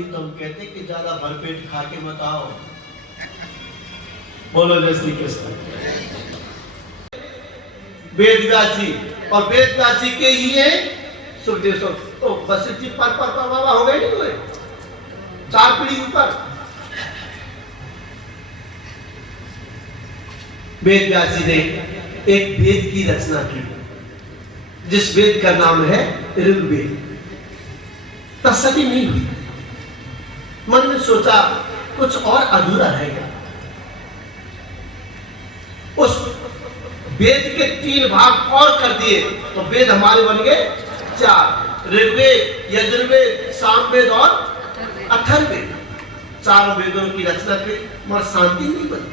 तभी तो हम कहते कि ज्यादा भरपेट खा के बताओ। बोलो जय श्री कृष्ण। वेद व्यास जी, और वेद व्यास जी के ही है सुखदेव तो वशिष्ठ जी पर वाला हो गए नहीं हुए, 4 पीढ़ी ऊपर। वेद व्यास जी ने एक वेद की रचना की, जिस वेद का नाम है ऋग्वेद। तसल्ली नहीं हुई, मन में सोचा कुछ और अधूरा रहेगा। उस वेद के 3 भाग और कर दिए तो वेद हमारे बन गए 4, ऋग्वेद, यजुर्वेद, सामवेद और अथर्ववेद। 4 वेदों की रचना की, मगर शांति नहीं बनी।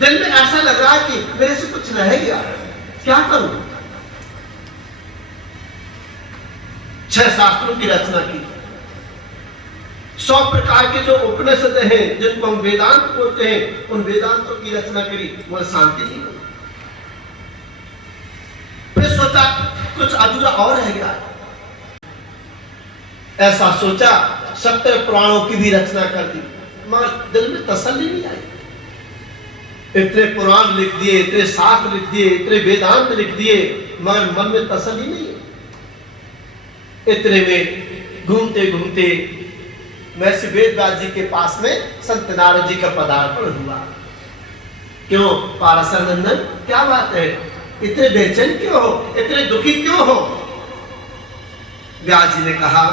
दिल में ऐसा लग रहा है कि मेरे से कुछ रह गया, क्या करूं। 6 शास्त्रों की रचना की, 100 प्रकार के जो उपनिषद हैं जिनको हम वेदांत बोलते हैं, उन वेदांतों की रचना करी, वह शांति नहीं हुई। फिर सोचा कुछ अधूरा और रह गया। ऐसा सोचा 70 पुराणों की भी रचना कर दी, मगर दिल में तसल्ली नहीं आई। इतने पुराण लिख दिए, इतने शास्त्र लिख दिए, इतने वेदांत लिख दिए, मगर मन में तसल्ली नहीं है। इतने में घूमते घूमते महर्षि वेद व्यास जी के पास में संत नारद जी का पदार्पण हुआ। क्यों पाराशर नंदन, क्या बात है, इतने बेचैन क्यों हो, इतने दुखी क्यों हो। व्यास जी ने कहा,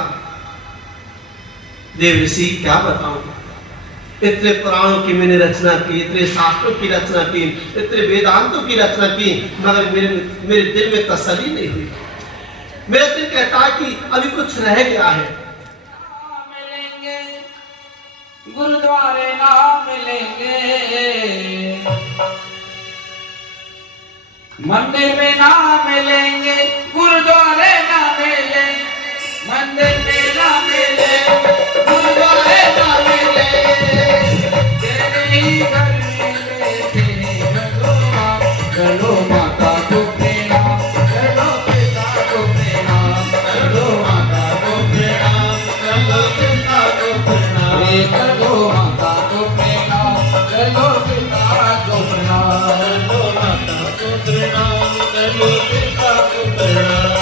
देव ऋषि क्या बताऊं, इतने पुराणों की मैंने रचना की, इतने शास्त्रों की रचना की, इतने वेदांतों की रचना की, मगर मेरे दिल में तसल्ली नहीं हुई। मेरा दिल कहता है कि अभी कुछ रह गया है। मिलेंगे गुरुद्वारे ना मिलेंगे, मंदिर में ना मिलेंगे, गुरुद्वारे ना मिले, मंदिर में ना मिले, गुरुद्वारे ना मिले। तेरे ही घर मिले थे भगवान, चलो माता को प्रणाम, चलो पिता को प्रणाम, चलो माता को प्रणाम, चलो पिता को प्रणाम, चलो माता को प्रणाम, चलो पिता को प्रणाम, चलो माता को प्रणाम, चलो पिता को प्रणाम।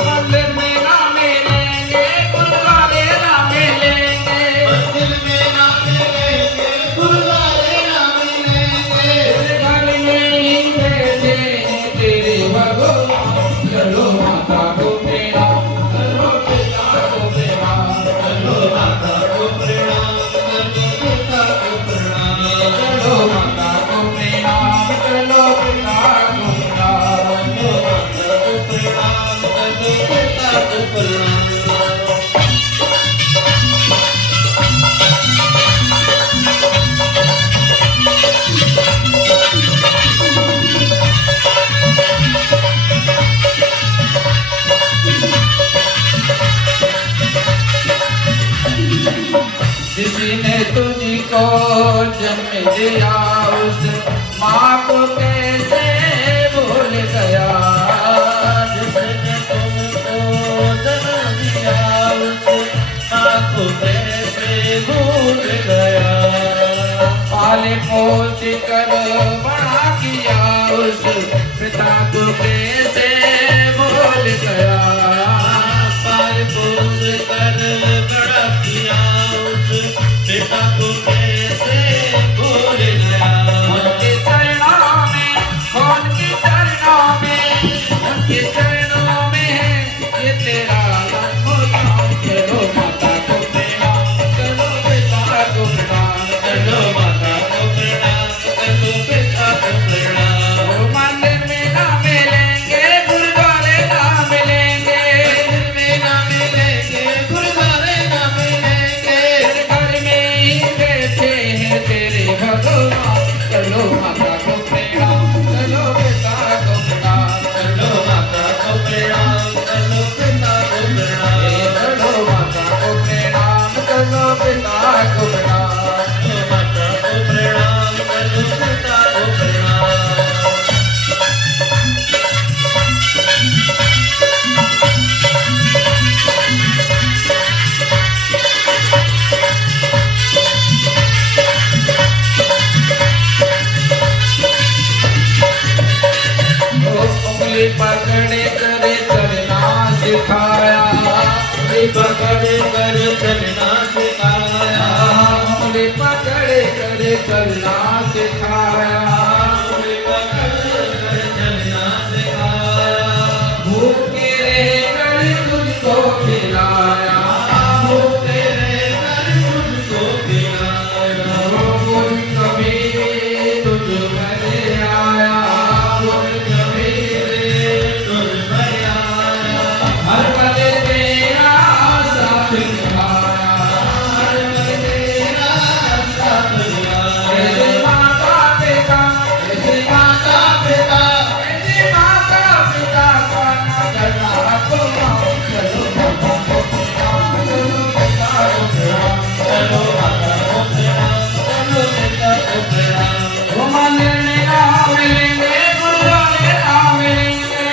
मंदिर में ना मिलेंगे, गुरुद्वारे ना मिलेंगे, मंदिर में ना मिलेंगे, गुरुद्वारे ना मिलेंगे। घर में ही बैठे तेरे भगवान, चलो माता को प्रणाम, चलो पिता को प्रणाम, चलो माता को प्रणाम, चलो पिता को प्रणाम, चलो माता को प्रणाम, चलो पिता को प्रणाम, चलो माता को प्रणाम, चलो पिता को प्रणाम। जिसने तुझको जन्म दिया उस माँ को कैसे भूल गया, जिसने तुमको जन्म दिया उस माँ को कैसे भूल गया। पाले पोस कर बड़ा किया उस पिता को कैसे भूल गया, पाले पोस कर बड़ा किया पिता को कैसे भूल गया। उनके चरणों में, उनके चरणों में, उनके चरणों में है ये तेरा नाम। चलो माता को प्रणाम, चलो पिता को प्रणाम, चलो माता को प्रणाम, चलो पिता को प्रणाम। मंदिर में ना मिलेंगे, चलना सिखाया, उंगली पकड़ कर चलना सिखाया, उंगली पकड़ कर चलना सिखाया, भूखे रहकर तुझको खिलाया, भूखे रहकर तुझको खिलाया, गुण कभी तुझ पर आया, गुण कबीर तुझ पर आया, हर पल तेरा साथ निभाया, हर पल तेरा साथ निभाया। ऐसे माता पिता, ऐसे माता पिता, ऐसे माता पिता का ना करना अपमान, चलो माता को प्रणाम, चलो पिता को प्रणाम, चलो माता को प्रणाम, चलो पिता को प्रणाम, वो मंदिर में ना मिलेंगे, गुरुद्वारे ना मिलेंगे,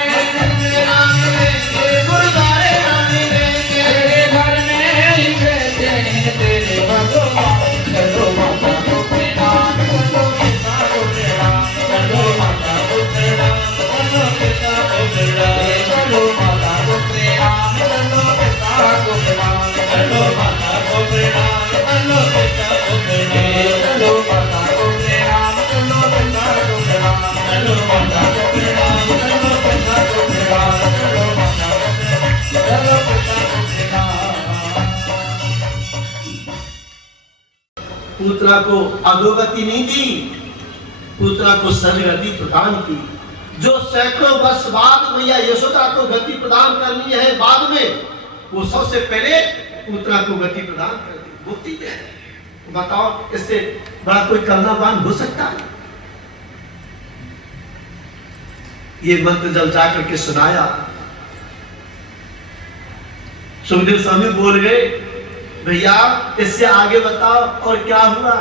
मेरा मिलेंगे, गुरुद्वारे ना मिलेंगे, तेरे घर में ही रहते हैं तेरे भगवान, चलो माता को प्रणाम, चलो पिता को प्रणाम, चलो माता को प्रणाम, चलो पिता को प्रणाम, चलो माता को प्रणाम, चलो पिता को प्रणाम, चलो माता को प्रणाम, चलो पिता को प्रणाम, चलो माता को प्रणाम, चलो पिता को प्रणाम, चलो माता को प्रणाम, चलो पिता को प्रणाम, चलो माता को प्रणाम, चलो पिता को प्रणाम। पुत्रा को अधोगति नहीं दी, पुत्रा को सदगति प्रदान की। जो सैकड़ों वर्ष बाद भैया यशोदा को गति प्रदान करनी है बाद में, वो सबसे पहले पुत्रा को गति प्रदान कर दी, मुक्ति दे। बताओ इससे बड़ा कोई करुणावान हो सकता है? ये मंत्र जब जाकर के सुनाया, सुखदेव स्वामी बोल गए, भैया इससे आगे बताओ और क्या हुआ?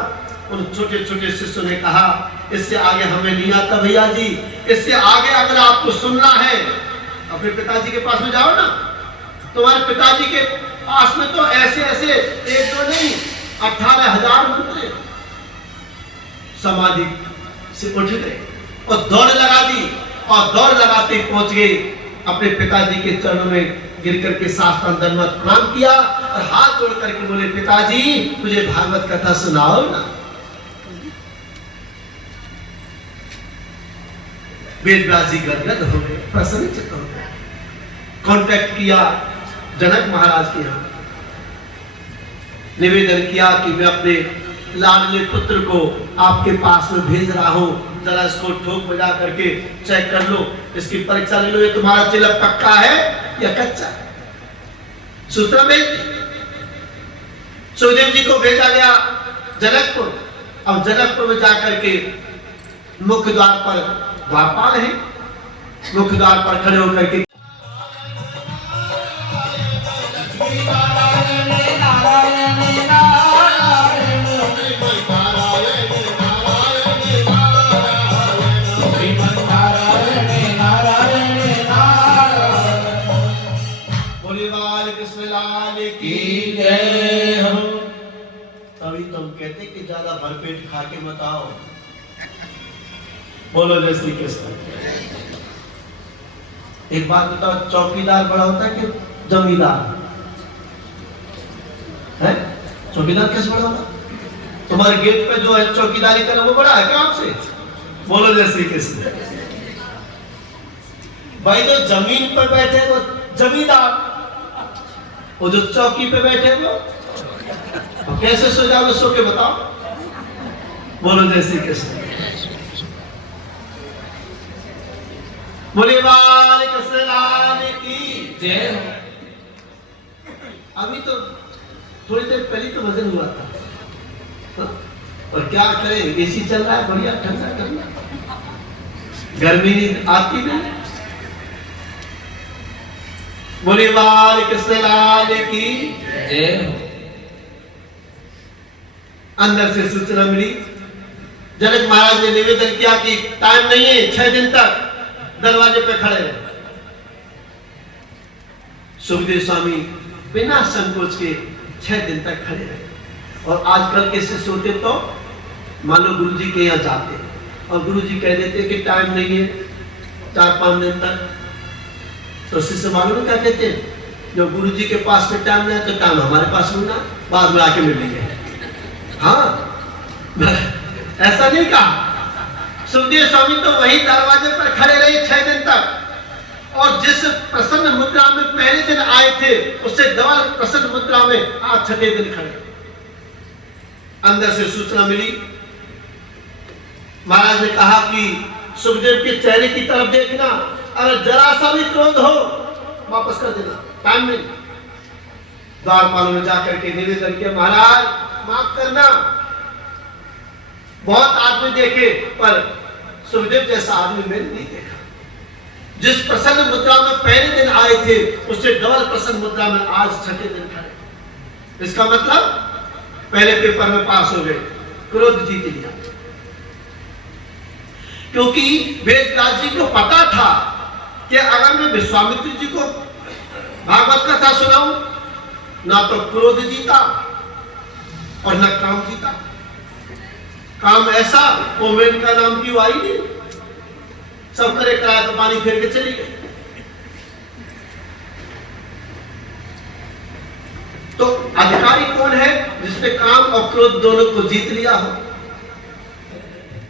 उन छोटे छोटे शिष्यों ने कहा, इससे आगे हमें नहीं आता भैया जी, इससे आगे अगर आपको सुनना है अपने पिताजी के पास में जाओ ना, तुम्हारे पिताजी के पास में तो ऐसे ऐसे एक दो नहीं 18,000 मंत्र समाधि से उठ गए और दौड़ लगा दी, और दौड़ लगाते पहुंच गए अपने पिताजी के चरणों में गिर करके साष्टांग दंडवत प्रणाम किया और हाथ जोड़ करके बोले, पिताजी मुझे भागवत कथा सुनाओ ना। वेद व्यास जी गदगद हो गए, प्रसन्नचित्त हो गए। कांटेक्ट किया जनक महाराज के यहाँ, निवेदन किया कि मैं अपने लाडले पुत्र को आपके पास में भेज रहा हूं, जरा इसको ठोक बजा करके चेक कर लो, इसकी परीक्षा ले लो, ये तुम्हारा तिलक पक्का है या कच्चा है। सूत्र भेज दी। सुखदेव जी को भेजा गया जनकपुर। अब जनकपुर में जाकर के मुख्य द्वार पर द्वारपाल है, मुख्य द्वार पर खड़े होकर के तभी तुम कहते कि ज्यादा भरपेट खा के बताओ, बोलो जय श्री कृष्ण। एक बात बताओ, चौकीदार बड़ा होता है कि जमींदार है? चौकीदार कैसे बड़ा होगा? तुम्हारे गेट पे जो है चौकीदारी करे वो बड़ा है क्या आपसे? बोलो जय श्री कृष्ण। भाई जो जमीन पर बैठे वो जमींदार, वो जो चौकी पे बैठे वो कैसे सो जाओगे? सो के बताओ, बोलो जय श्री कृष्ण। बोले बाल कृष्ण लाल की जय। अभी तो थोड़ी देर पहले तो वजन हुआ था, हाँ? और क्या करें, एसी चल रहा है बढ़िया ठंडा ठंडा, गर्मी आती नहीं। बोले बाल कृष्ण लाल की जय। अंदर से सूचना मिली, जनक महाराज ने निवेदन किया कि टाइम नहीं है, 6 दिन तक दरवाजे पे खड़े रहे। सुखदेव स्वामी बिना संकोच के 6 दिन तक खड़े रहे। और आजकल के शिष्य होते तो मान लो गुरु जी के यहाँ जाते और गुरु जी कह देते कि टाइम नहीं है 4-5 दिन तक, तो शिष्य मालूम क्या कहते हैं, जो गुरु जी के पास में टाइम नहीं है तो टाइम हमारे पास में ना, बाद में आके मिल लीजिए। हाँ, ऐसा नहीं कहा। सुखदेव स्वामी तो वही दरवाजे पर खड़े रहे 6 दिन तक, और जिस प्रसन्न मुद्रा में पहले दिन आए थे उससे डबल प्रसन्न मुद्रा में आज 6ठे दिन खड़े। अंदर से सूचना मिली, महाराज ने कहा कि सुखदेव के चेहरे की तरफ देखना, अगर जरा सा भी क्रोध हो वापस कर देना, टाइम नहीं। द्वारपालों ने जाकर के निवेदन किया, महाराज माफ करना, बहुत आदमी देखे पर सुखदेव जैसा आदमी मैंने नहीं देखा। जिस प्रसन्न मुद्रा में पहले दिन आए थे उससे डबल प्रसन्न मुद्रा में आज 6ठे दिन खड़े। इसका मतलब पहले पेपर में पास हो गए, क्रोध जीत लिया। क्योंकि वेदव्यास जी को पता था कि अगर मैं विश्वामित्र जी को भागवत कथा सुनाऊं ना तो क्रोध जीता और न काम जीता। काम ऐसा वो मेन का नाम की आई नहीं, सब करे कराया तो पानी फेर के चली गई। तो अधिकारी कौन है? जिसने काम और क्रोध दोनों को जीत लिया हो।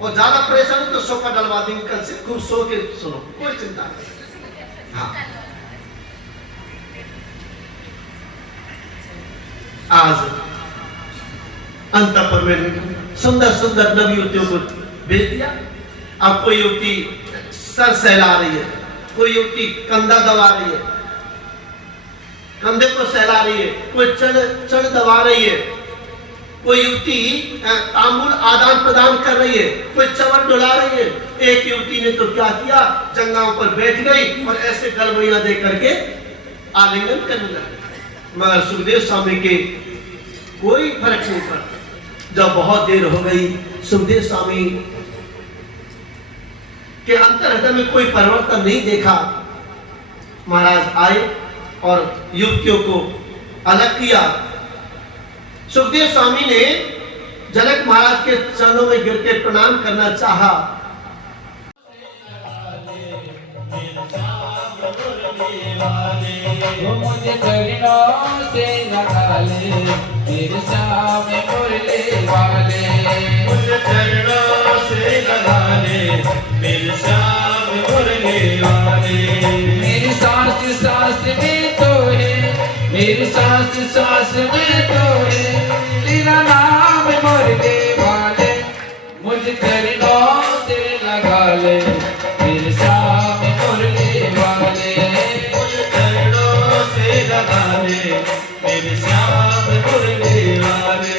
और ज्यादा परेशान तो सोफा डलवा देंगे, कल से खूब सो के सुनो, कोई चिंता नहीं। हाँ, आज अंतःपुर में सुंदर सुंदर नव युवतियों को भेज दिया। अब कोई युवती सर सहला रही है, कोई युवती कंधा दबा रही है, कंधे को सहला रही है, कोई चढ़ दबा रही है, कोई युवती तांबूल आदान प्रदान कर रही है, कोई चवर डुला रही है। एक युवती ने तो क्या किया, जंगाओं पर बैठ गई और ऐसे गलबैया दे करके आलिंगन करने लगी। मगर सुखदेव स्वामी के कोई फर्क नहीं पड़ा। जब बहुत देर हो गई, सुखदेव स्वामी के अंतर्हृदय में कोई परिवर्तन नहीं देखा। महाराज आए और युवतियों को अलग किया। सुखदेव स्वामी ने जनक महाराज के चरणों में गिर के प्रणाम करना चाहा। मुझे चरणों से लगा ले, मेरे सामने मुरली वाले। मुझे चरणों से लगा ले, मेरे सामने मुरली वाले। मेरी सांस सांस में तो है, मेरी सांस सांस में तो है, तेरा नाम मुरली वाले। मुझे चरणों से लगा ले, मेरे सामने मुरली वाले। मुझे चरणों से लगा ले, मेरे सामने मुरली वाले।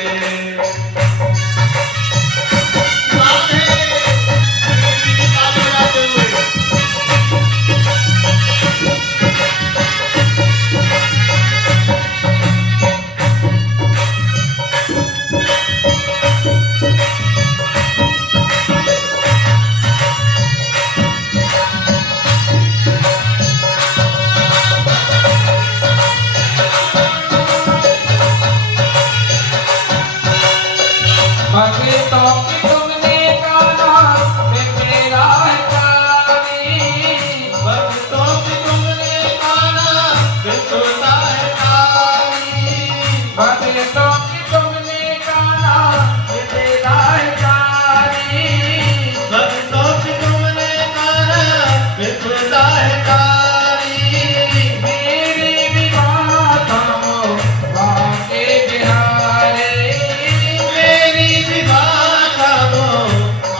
भक्तों की तुमने गाना मेरा गाने। भक्तों की तुमने गाना सुनता है कहानी। भक्तों की तुमने गाना मेरा गाने। भक्तों की तुमने गाना सुनता है कहानी। मेरी भी माताओं बाके बिहारे। मेरी विवाह वो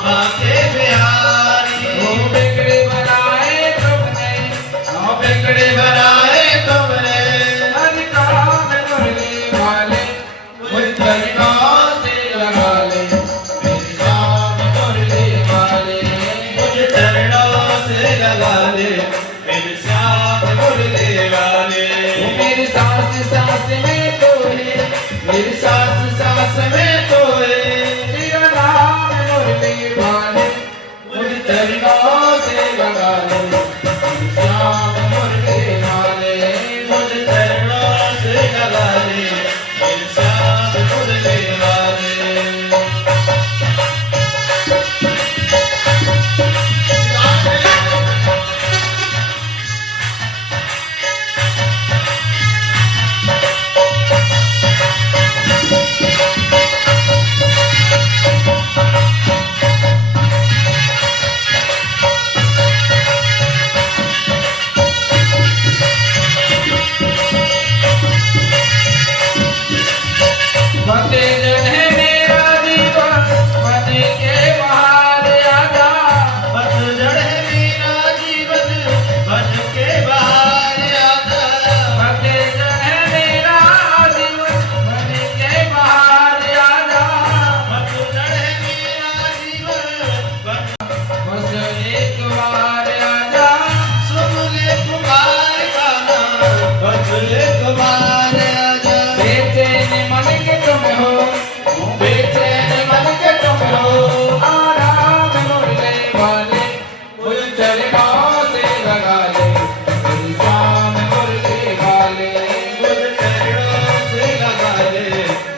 माँ के बिहारी। ओ बिगड़े बनाए तुमने, ओ बिगड़े बनाए तुमने। हर काम मुरली वाले। मुझे चरणों से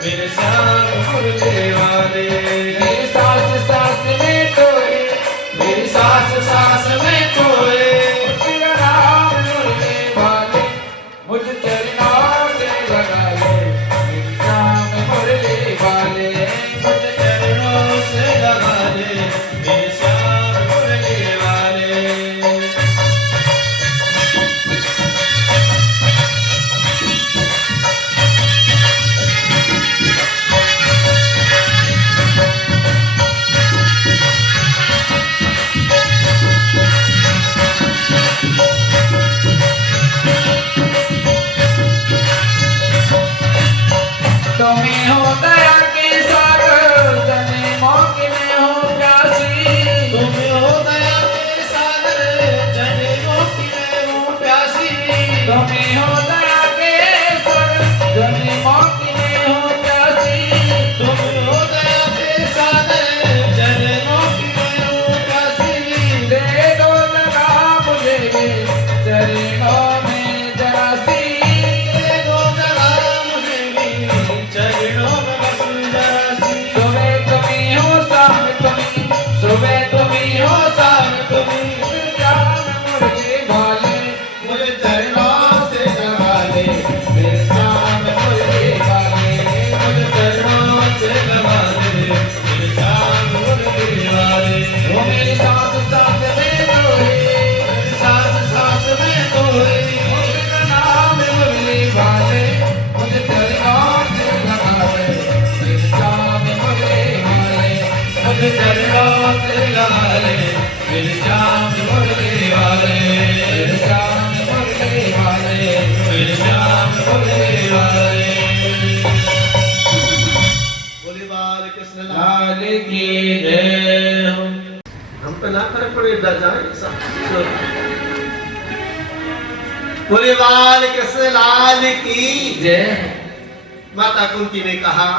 मेरे श्याम मुरली वाले। मेरी सास सास में कोई, मेरी सास सास में कोई, तेरा नाम मुरली वाले, मुझ चरणों से लगा ले, मेरी शाम मुरली वाले। मुझे चरणों से लगा ले, मेरे श्याम मुरली वाले। तुम्हें हो दया के सागर, जन्मों के में हो प्यासी। तुम हो दया के सागर, जन्मों की मैं हूँ प्यासी। तुम्हें हो दया के सागर, जन्मों की में हो प्यासी। तुम हो दया के सागर, जन्मों की मैं हूँ प्यासी। दे दो जगह मुझे भी चरणों में जरा सी। दे दो जगह मुझे भी चरणों में बस जरा सी। सुबह तुम्हीं हो शाम तुम्हीं, सुबह तुम्हीं हो शाम तुम्हीं, शाम मुरली वाले, मुझे चरणों से लगा ले, मेरे श्याम मुरली वाले। मुझे चरणों से लगा ले, मेरे श्याम मुरली वाले। वो मेरी सास सास में कोई, मेरी सास सास में कोई, उसका नाम मुरली वाले, मुझे चरणों से लगा ले, मेरी शाम मुरली वाले। मुझे चरणों से लगा ले, मेरे श्याम मुरली वाले। मेरे शाम मुरली वाले, मेरे श्याम मुरली वाले। बोले बाल कृष्ण लाल। लाल की जय हो। हम तो ना करे पड़े डर जाए सब। बोले बाल कृष्ण लाल की। जय। माता कुंती ने कहा,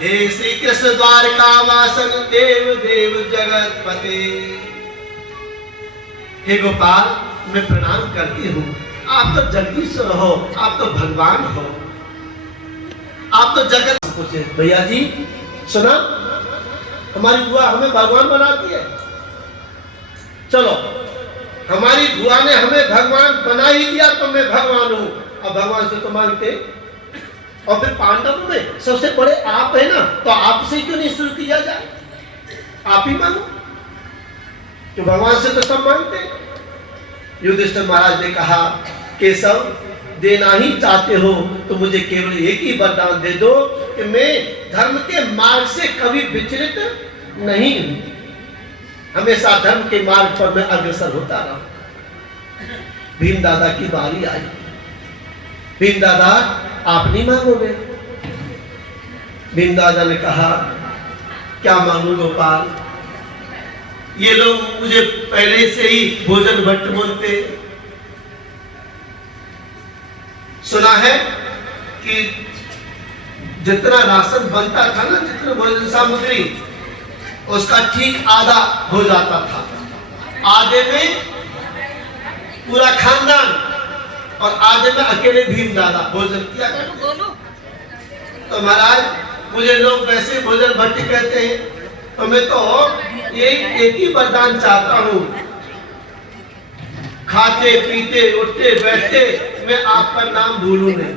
हे श्री कृष्ण द्वारका वासन देव देव जगत पते। हे गोपाल, मैं प्रणाम करती हूँ। आप तो जगदीश्वर हो, आप तो भगवान हो, आप तो जगत। पूछे भैया जी सुना, हमारी बुआ हमें भगवान बनाती है। चलो, हमारी बुआ ने हमें भगवान बना ही दिया तो मैं भगवान हूँ। अब भगवान से तो मांगते, और फिर पांडव में सबसे बड़े आप है ना, तो आपसे क्यों नहीं शुरू किया जाए? आप ही मांगो, तो भगवान से तो सब मांगते हैं। युधिष्ठिर महाराज ने कहा, केशव देना ही चाहते हो तो मुझे केवल एक ही वरदान दे दो कि मैं धर्म के मार्ग से कभी विचलित नहीं हूं, हमेशा धर्म के मार्ग पर मैं अग्रसर होता रहा। भीम दादा की बारी आई। भीम दादा, आप नहीं मांगोगे? भीम दादा ने कहा, क्या मांगू गोपाल, ये लोग मुझे पहले से ही भोजन भट्ट बोलते। सुना है कि जितना राशन बनता था ना, जितना भोजन सामग्री, उसका ठीक आधा हो जाता था। आधे में पूरा खानदान और आधे में अकेले भीम दादा भोजन किया करते। तो महाराज, मुझे लोग वैसे भोजन भट्टी कहते हैं, तो मैं तो एक ही वरदान चाहता हूँ, खाते पीते उठते बैठते मैं आपका नाम भूलूं नहीं।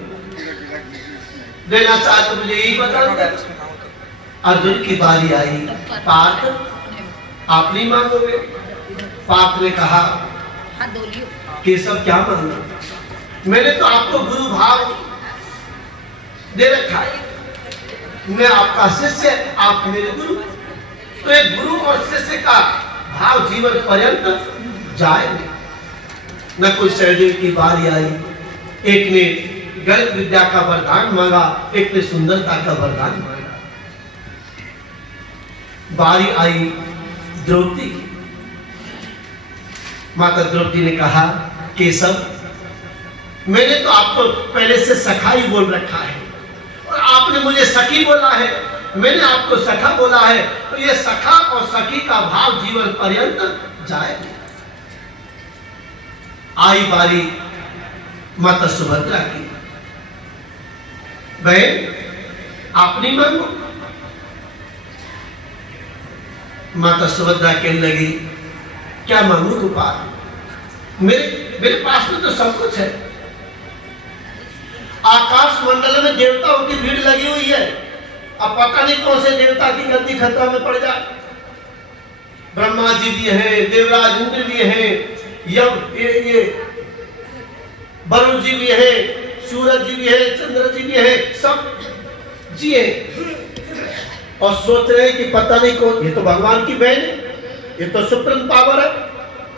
देना चाहते मुझे यही बता दो। अर्जुन की बारी आई। पार्थ, आप नहीं मांगोगे? पार्थ ने कहा, केशव क्या मांगना, मैंने तो आपको गुरु भाव दे रखा है, मैं आपका शिष्य, आप मेरे गुरु। तो एक गुरु और शिष्य का भाव जीवन पर्यंत जाए नहीं। न कोई सहदेव की बारी आई। एक ने गणित विद्या का वरदान मांगा, एक ने सुंदरता का वरदान मांगा। बारी आई द्रौपदी की। माता द्रौपदी ने कहा, केशव, मैंने तो आपको पहले से सखा ही बोल रखा है और आपने मुझे सखी बोला है, मैंने आपको सखा बोला है, तो ये सखा और सखी का भाव जीवन पर्यंत जाए। आई बारी माता सुभद्रा की। बहन, आप नहीं मांगो। माता सुभद्रा कहने लगी क्या मांगू गोपाल, मेरे पास में तो सब कुछ है। आकाश मंडल में देवताओं की भीड़ लगी हुई है, अब पता नहीं कौन से देवता की गति खतरा में पड़ जाए। ब्रह्मा जी भी हैं, देवराज इंद्र भी हैं, ये वरुण जी भी है, सूरज जी भी है, चंद्र जी भी है, सब जी है। और सोच रहे हैं कि पता नहीं कौन, ये तो भगवान की बहन है, ये तो सुप्रीम पावर है,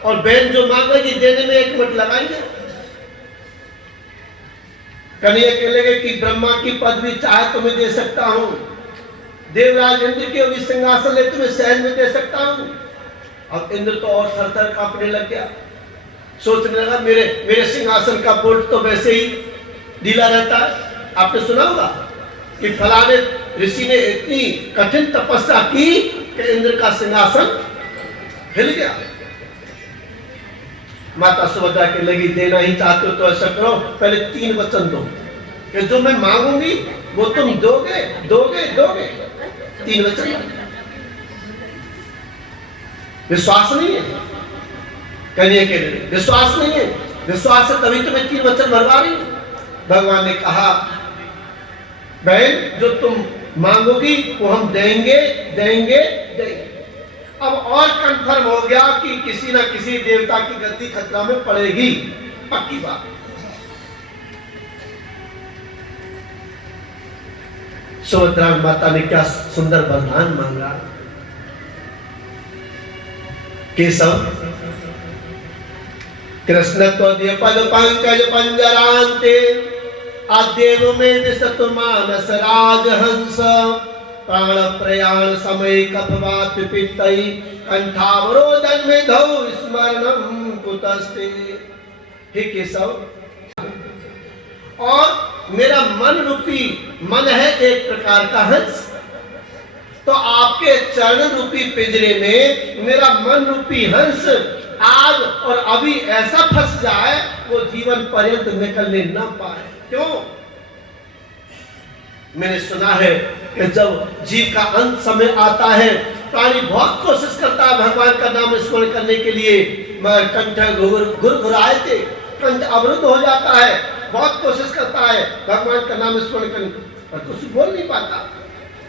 और बहन जो मांगेगी देने में 1 मिनट लगाएंगे। कन्हैया कहने लगे कि ब्रह्मा की पदवी चाहे तो मैं दे सकता हूं, देवराज इंद्र के भी सिंहासन ले तुम्हें सहज में दे सकता हूं। अब इंद्र तो और थर-थर कांपने लग गया, सोचने लगा मेरे सिंहासन का बोल्ट तो वैसे ही ढीला रहता है। आपने सुना होगा कि फलाने ऋषि ने इतनी कठिन तपस्या की कि इंद्र का सिंहासन हिल गया। माता सुभद्रा के लगी देना ही चाहते हो तो ऐसा करो, पहले 3 वचन दो कि जो मैं मांगूंगी वो तुम दोगे दोगे दोगे। 3 वचन। विश्वास नहीं है कन्हैया के लिए, विश्वास नहीं है। विश्वास है तभी तुम्हें 3 वचन भरवा रही हूं। भगवान ने कहा बहन जो तुम मांगोगी वो हम देंगे देंगे देंगे। अब और कंफर्म हो गया कि किसी ना किसी देवता की गति खतरा में पड़ेगी, पक्की बात। सुभद्रा माता ने क्या सुंदर वरदान मांगा। केशव कृष्ण त्वदीय पद पंकज पंजरांते आदेव में विशत मानस राजहंस प्राण प्रयाण समय कपवात पितई कंठावरोधन में धौ स्मरणम कुतस्ते। हे केशव, और मेरा मन रूपी मन है एक प्रकार का हंस, तो आपके चरण रूपी पिंजरे में मेरा मन रूपी हंस आज और अभी ऐसा फंस जाए वो जीवन पर्यंत निकलने ना पाए। क्यों? मैंने सुना है कि जब जीव का अंत समय आता है प्राणी बहुत कोशिश करता है भगवान का नाम स्मरण करने के लिए, मगर कंठ घुरघुराए थे, कंठ अवरुद्ध हो जाता है, बहुत कोशिश करता है भगवान का नाम स्मरण करने पर कुछ बोल नहीं पाता।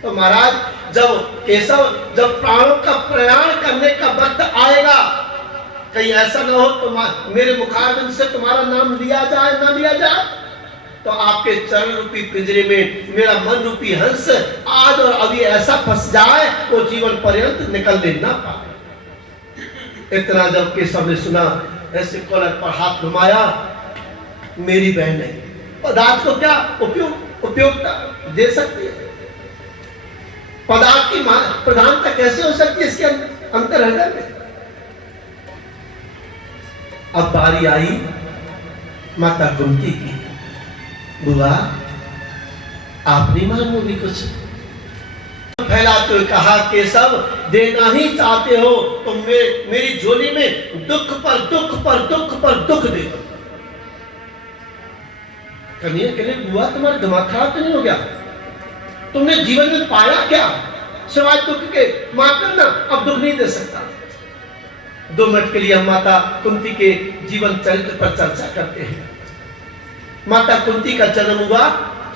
तो महाराज जब केशव जब प्राणों का प्रयाण करने का वक्त आएगा, कहीं ऐसा न हो तो मेरे मुखारबिंद से तुम्हारा नाम लिया जाए ना लिया जाए, तो आपके चरण रूपी पिंजरे में मेरा मन रूपी हंस आज और अभी ऐसा फंस जाए वो जीवन पर्यंत निकलने ना पाए। इतना जब केशव ने सुना, ऐसे कॉलर पर हाथ घुमाया, मेरी बहन है, पदार्थ को क्या उपयोगिता दे सकती है, पदार्थ की प्रधानता कैसे हो सकती है इसके अंतर हृदय में। अब बारी आई माता कुंती की, बुआ आप नहीं मांगोगी कुछ? फैलाते हुए कहा केशव देना ही चाहते हो तो मेरी झोली में दुख पर दुख पर दुख पर दुख दे दो। कन्हैया के लिए बुआ तुम्हारा दिमाग खराब तो नहीं हो गया? तुमने जीवन में पाया क्या सिवाय दुख के? माफ करना अब दुख नहीं दे सकता। 2 मिनट के लिए हम माता कुंती के जीवन चरित्र पर चर्चा करते हैं। माता कुंती का जन्म हुआ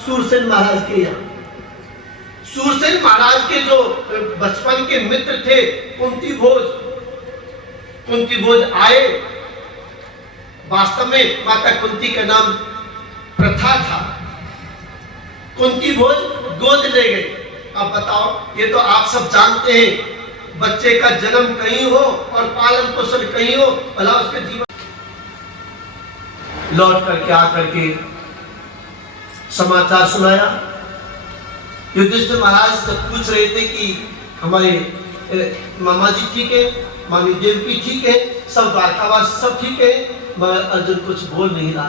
सूरसेन महाराज के यहाँ। सूरसेन महाराज के जो बचपन के मित्र थे कुंती भोज आए। वास्तव में माता कुंती का नाम प्रथा था। कुंती भोज गोद ले गए। अब बताओ, ये तो आप सब जानते हैं, बच्चे का जन्म कहीं हो और पालन पोषण कहीं हो, भला उसके जीवन। लौट करके आकर के समाचार सुनाया। युधिष्ठिर महाराज से पूछ रहे थे कि हमारे मामा जी ठीक है, मामी देवकी ठीक है, सब द्वारकावासी सब ठीक है, मगर अर्जुन कुछ बोल नहीं रहा।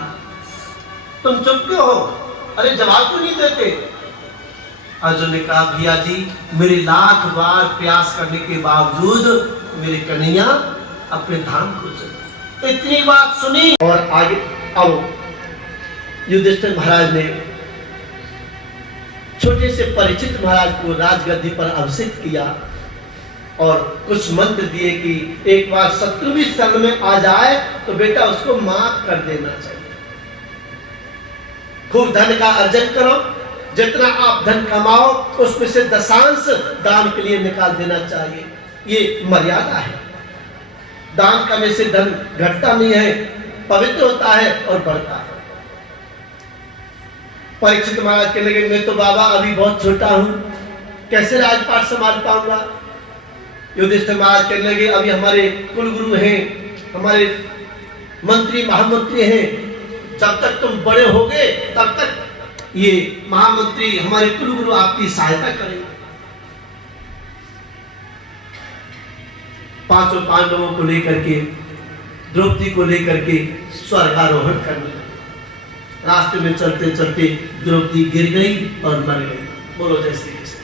तुम चुप क्यों हो? अरे जवाब क्यों नहीं देते? अर्जुन ने कहा भैया जी मेरे लाख बार प्रयास करने के बावजूद मेरे कन्हैया अपने धाम को चले। इतनी बात सुनी और आगे अब युधिष्ठिर महाराज ने छोटे से परीक्षित महाराज को राजगद्दी पर अभिषेक किया और कुछ मंत्र दिए कि एक बार शत्रु भी संग में आ जाए तो बेटा उसको माफ कर देना चाहिए। खूब धन का अर्जन करो, जितना आप धन कमाओ उसमें से दशांश दान के लिए निकाल देना चाहिए। ये मर्यादा है। दान करने से धन घटता नहीं है, पवित्र होता है और बढ़ता है। परीक्षित महाराज कहने लगे मैं तो बाबा अभी बहुत छोटा हूं, कैसे राजपाट संभाल पाऊंगा। युधिष्ठिर महाराज कहने लगे अभी हमारे कुलगुरु हैं, हमारे मंत्री महामंत्री हैं, जब तक तुम बड़े होगे तब तक ये महामंत्री हमारे कुलगुरु आपकी सहायता करेंगे। पांचों पांडवों को लेकर के, द्रौपदी को लेकर के स्वर्गारोहण करने लगे। रास्ते में चलते चलते द्रौपदी गिर गई और मर गई। बोलो जय श्री कृष्ण।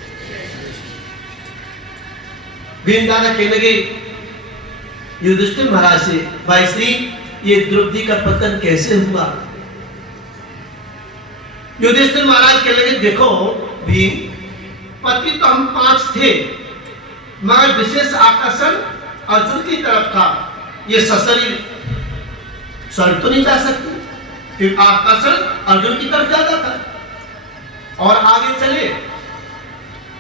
भीम दादा कहने लगे युधिष्ठिर महाराज से, भाई श्री ये द्रौपदी का पतन कैसे हुआ। युधिष्ठिर महाराज कहने लगे देखो भीम, पति तो हम 5 थे, मगर विशेष आकर्षण अर्जुन की तरफ था। ये सशरीर स्वर्ग तो नहीं जा सकती, क्योंकि आकर्षण अर्जुन की तरफ ज्यादा था। और आगे चले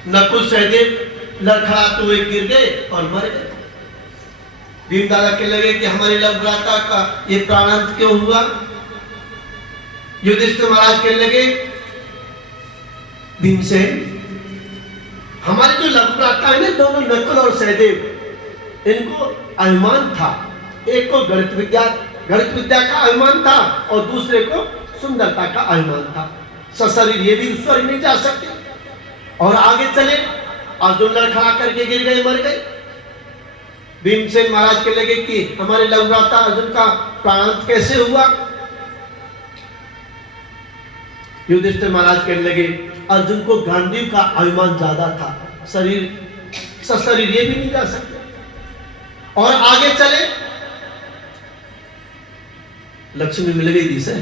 नकुल सहदेव लड़खड़ाते हुए गिर गए और मर गए। भीम दादा कहने लगे कि हमारी लव भ्राता का ये प्राणांत क्यों हुआ। युधिष्ठिर महाराज कहने लगे भीमसेन, हमारे जो लव भ्राता है ना दोनों नकुल और सहदेव, इनको अभिमान था। एक को गणित विद्या का अभिमान था और दूसरे को सुंदरता का अभिमान था। सशरीर ये भी स्वर्ग नहीं जा सकते। और आगे चले अर्जुन लड़खड़ा करके गिर गए, मर गए। भीमसेन महाराज के लगे कि हमारे लव भ्राता अर्जुन का प्राणांत कैसे हुआ। युधिष्ठिर महाराज कहने लगे अर्जुन को गांडीव का अभिमान ज्यादा था, सशरीर ये भी नहीं जा सकते। और आगे चले लक्ष्मी मिल गई थी से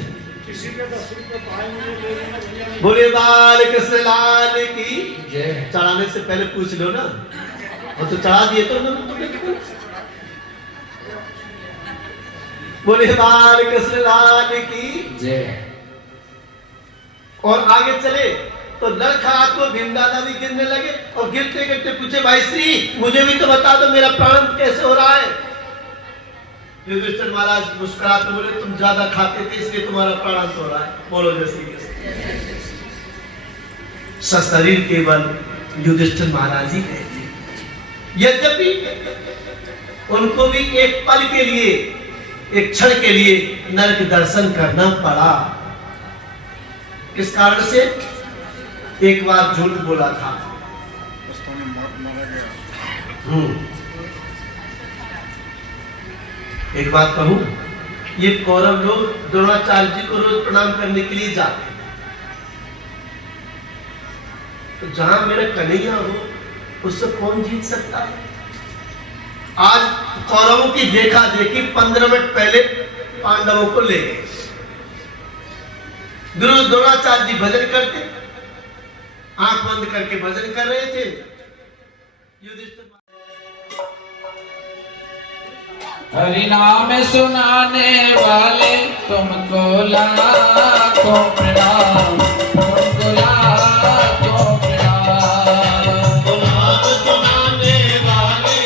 बोले बाल कृष्ण लाल की जय। चढ़ाने से पहले पूछ लो ना, और तो चढ़ा दिए तो तुम्हें बोले बाल कृष्ण लाल की जय। और आगे चले तो लड़खड़ा को भीम दादा भी गिरने लगे और गिरते गिरते पूछे भाई श्री मुझे भी तो बता दो मेरा प्राण कैसे हो रहा है। युधिष्ठिर महाराज मुस्कुराते बोले तुम ज्यादा खाते थे इसलिए तुम्हारा प्राण हो रहा है। बोलो जय श्री कृष्ण। सशरीर केवल युधिष्ठिर महाराज ही कहते, यद्यपि उनको भी एक पल के लिए, एक क्षण के लिए नरक दर्शन करना पड़ा। किस कारण से? एक बार झूठ बोला था। एक बात कहूं, ये कौरव लोग द्रोणाचार्य जी को रोज प्रणाम करने के लिए जाते, तो जहां मेरा कन्हैया हो उससे कौन जीत सकता है। आज कौरवों की देखा देखी 15 मिनट पहले पांडवों को ले गए। गुरु द्रोणाचार्य जी भजन करते, आंख बंद करके भजन कर रहे थे। युधिष्ठिर हरि नाम सुनाने वाले तुमको लाखों प्रणाम, तुमको लाखों प्रणाम। नाम सुनाने वाले,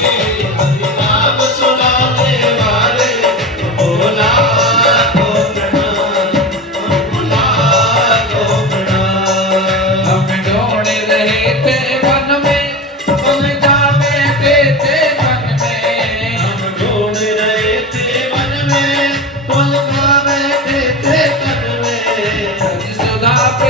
हरि नाम सुनाने वाले तुमको लाखों प्रणाम, तुमको लाखों प्रणाम। हम ढूंढ रहे थे वन में, तुम जाने देते मन में। हम ढूंढ रहे थे वन में, तुम जाने देते तन में। हरि सुधा पे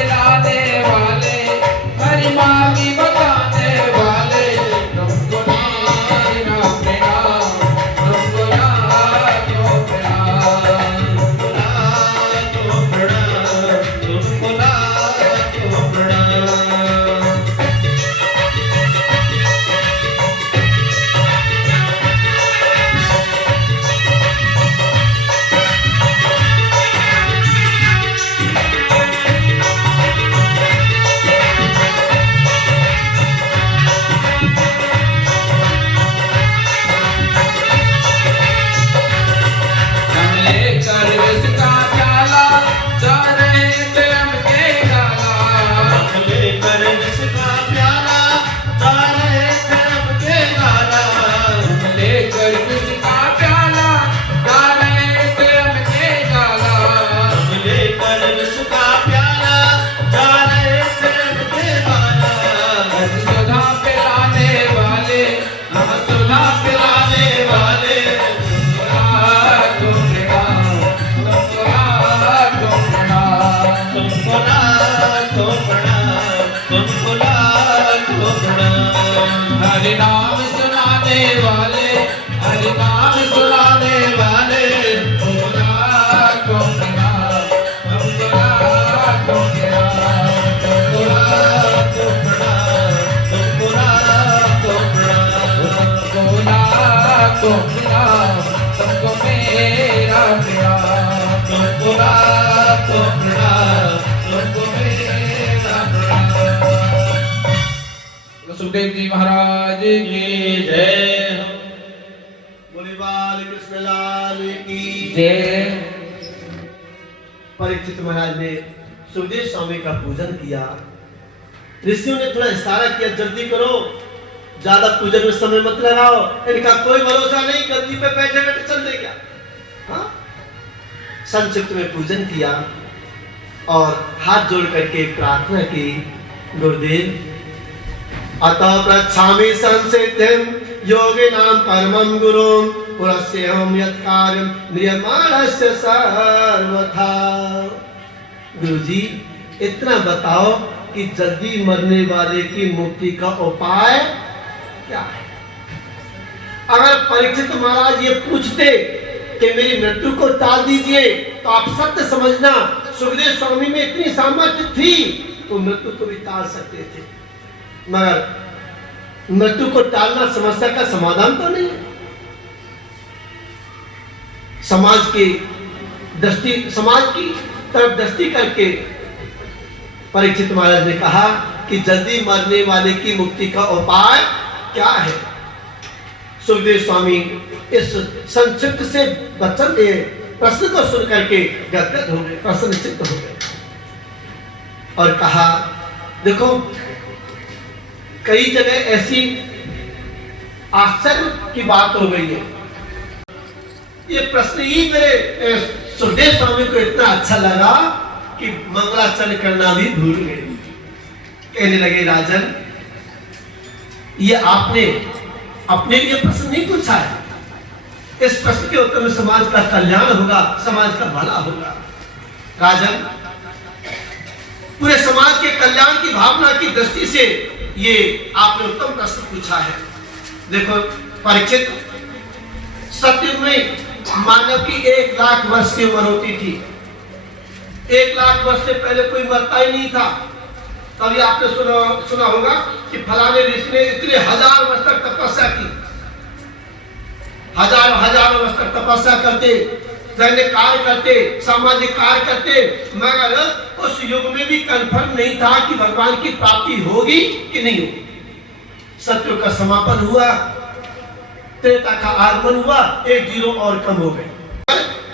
तो प्रणाम, सबको मेरा प्रणाम। तुमको लाखों प्रणाम, तुमको मेरा प्रणाम। सुखदेव जी महाराज की जय। बोले बाल कृष्ण लाल की जय। परीक्षित महाराज ने सुखदेव स्वामी का पूजन किया। ऋषियों ने थोड़ा इशारा किया, जल्दी करो, ज्यादा पूजन में समय मत लगाओ। इनका कोई भरोसा नहीं, गद्दी पे बैठे बैठे चल दे क्या। हाँ? संक्षिप्त में पूजन किया और हाथ जोड़ करके प्रार्थना की, गुरुदेव अतः प्रच्छामि संसिद्धिं योगिनां परमं गुरुं पुरस्यहं यत् कार्यं म्रियमाणस्य सर्वथा। गुरुजी इतना बताओ कि जल्दी मरने वाले की मुक्ति का उपाय क्या है। अगर परीक्षित महाराज ये पूछते कि मेरी मृत्यु को टाल दीजिए, तो आप सत्य समझना सुखदेव स्वामी में इतनी सामर्थ्य थी तो मृत्यु को भी टाल सकते थे। मगर मृत्यु को टालना समस्या का समाधान तो नहीं है। समाज की तरफ दृष्टि करके परीक्षित महाराज ने कहा कि जल्दी मरने वाले की मुक्ति का उपाय क्या है। सुखदेव स्वामी इस संक्षिप्त से वचन प्रश्न को सुन करके गदगद हो गए, प्रसन्नचित्त हो गए और कहा, देखो कई जगह ऐसी आश्चर्य की बात हो गई है। ये प्रश्न ही मेरे सुखदेव स्वामी को इतना अच्छा लगा कि मंगलाचरण करना भी भूल गए। कहने लगे, राजन ये आपने अपने लिए प्रश्न नहीं पूछा है। इस प्रश्न के उत्तर में समाज का कल्याण होगा, समाज का भला होगा। राजन, पूरे समाज के कल्याण की भावना की दृष्टि से ये आपने उत्तम प्रश्न पूछा है। देखो परीक्षित, सत्युग में मानव की 1 लाख वर्ष की उम्र होती थी। 1 लाख वर्ष से पहले कोई मरता ही नहीं था। तभी आपने सुना होगा कि फलाने ऋषि ने इतने 1000 वर्ष तक तपस्या की, हजारों वर्ष तक तपस्या करते, दैनिक कार्य करते, सामाजिक कार्य करते, मगर उस युग में भी कंफर्म नहीं था कि भगवान की प्राप्ति होगी कि नहीं होगी। सत्युग का समापन हुआ, त्रेता का आगमन हुआ, 1 जीरो और कम हो गए।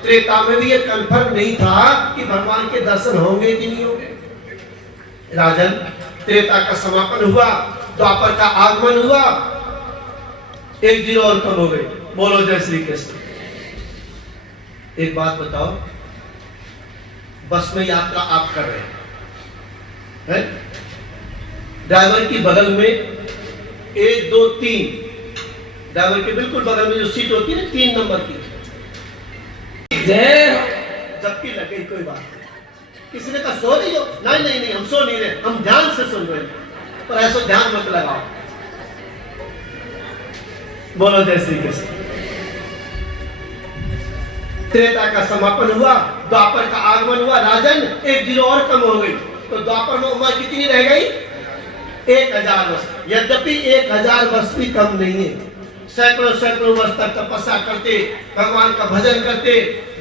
त्रेता में भी ये कंफर्म नहीं था कि भगवान के दर्शन होंगे कि नहीं होंगे। राजन, त्रेता का समापन हुआ, द्वापर का आगमन हुआ, 1 जीरो और कम हो गए। बोलो जय श्री कृष्ण। एक बात बताओ, बस में यात्रा आप कर रहे हैं, ड्राइवर की बगल में 1 2 3, ड्राइवर के बिल्कुल बगल में जो सीट होती है ना 3 नंबर की, जबकि लगे कोई बात नहीं। किसी ने कहा सो रही हो, नहीं हम सो नहीं रहे, हम ध्यान से सुन रहे हैं, पर ऐसा ध्यान मत लगाओ। बोलो जय श्री कृष्ण। त्रेता का समापन हुआ, द्वापर का आगमन हुआ। राजन, 1 जीरो और कम हो गई, तो द्वापर में उम्र कितनी रह गई? 1000 वर्ष। यद्यपि 1000 वर्ष भी कम नहीं है। सैकड़ों वर्ष तक तपस्या करते, भगवान का भजन करते,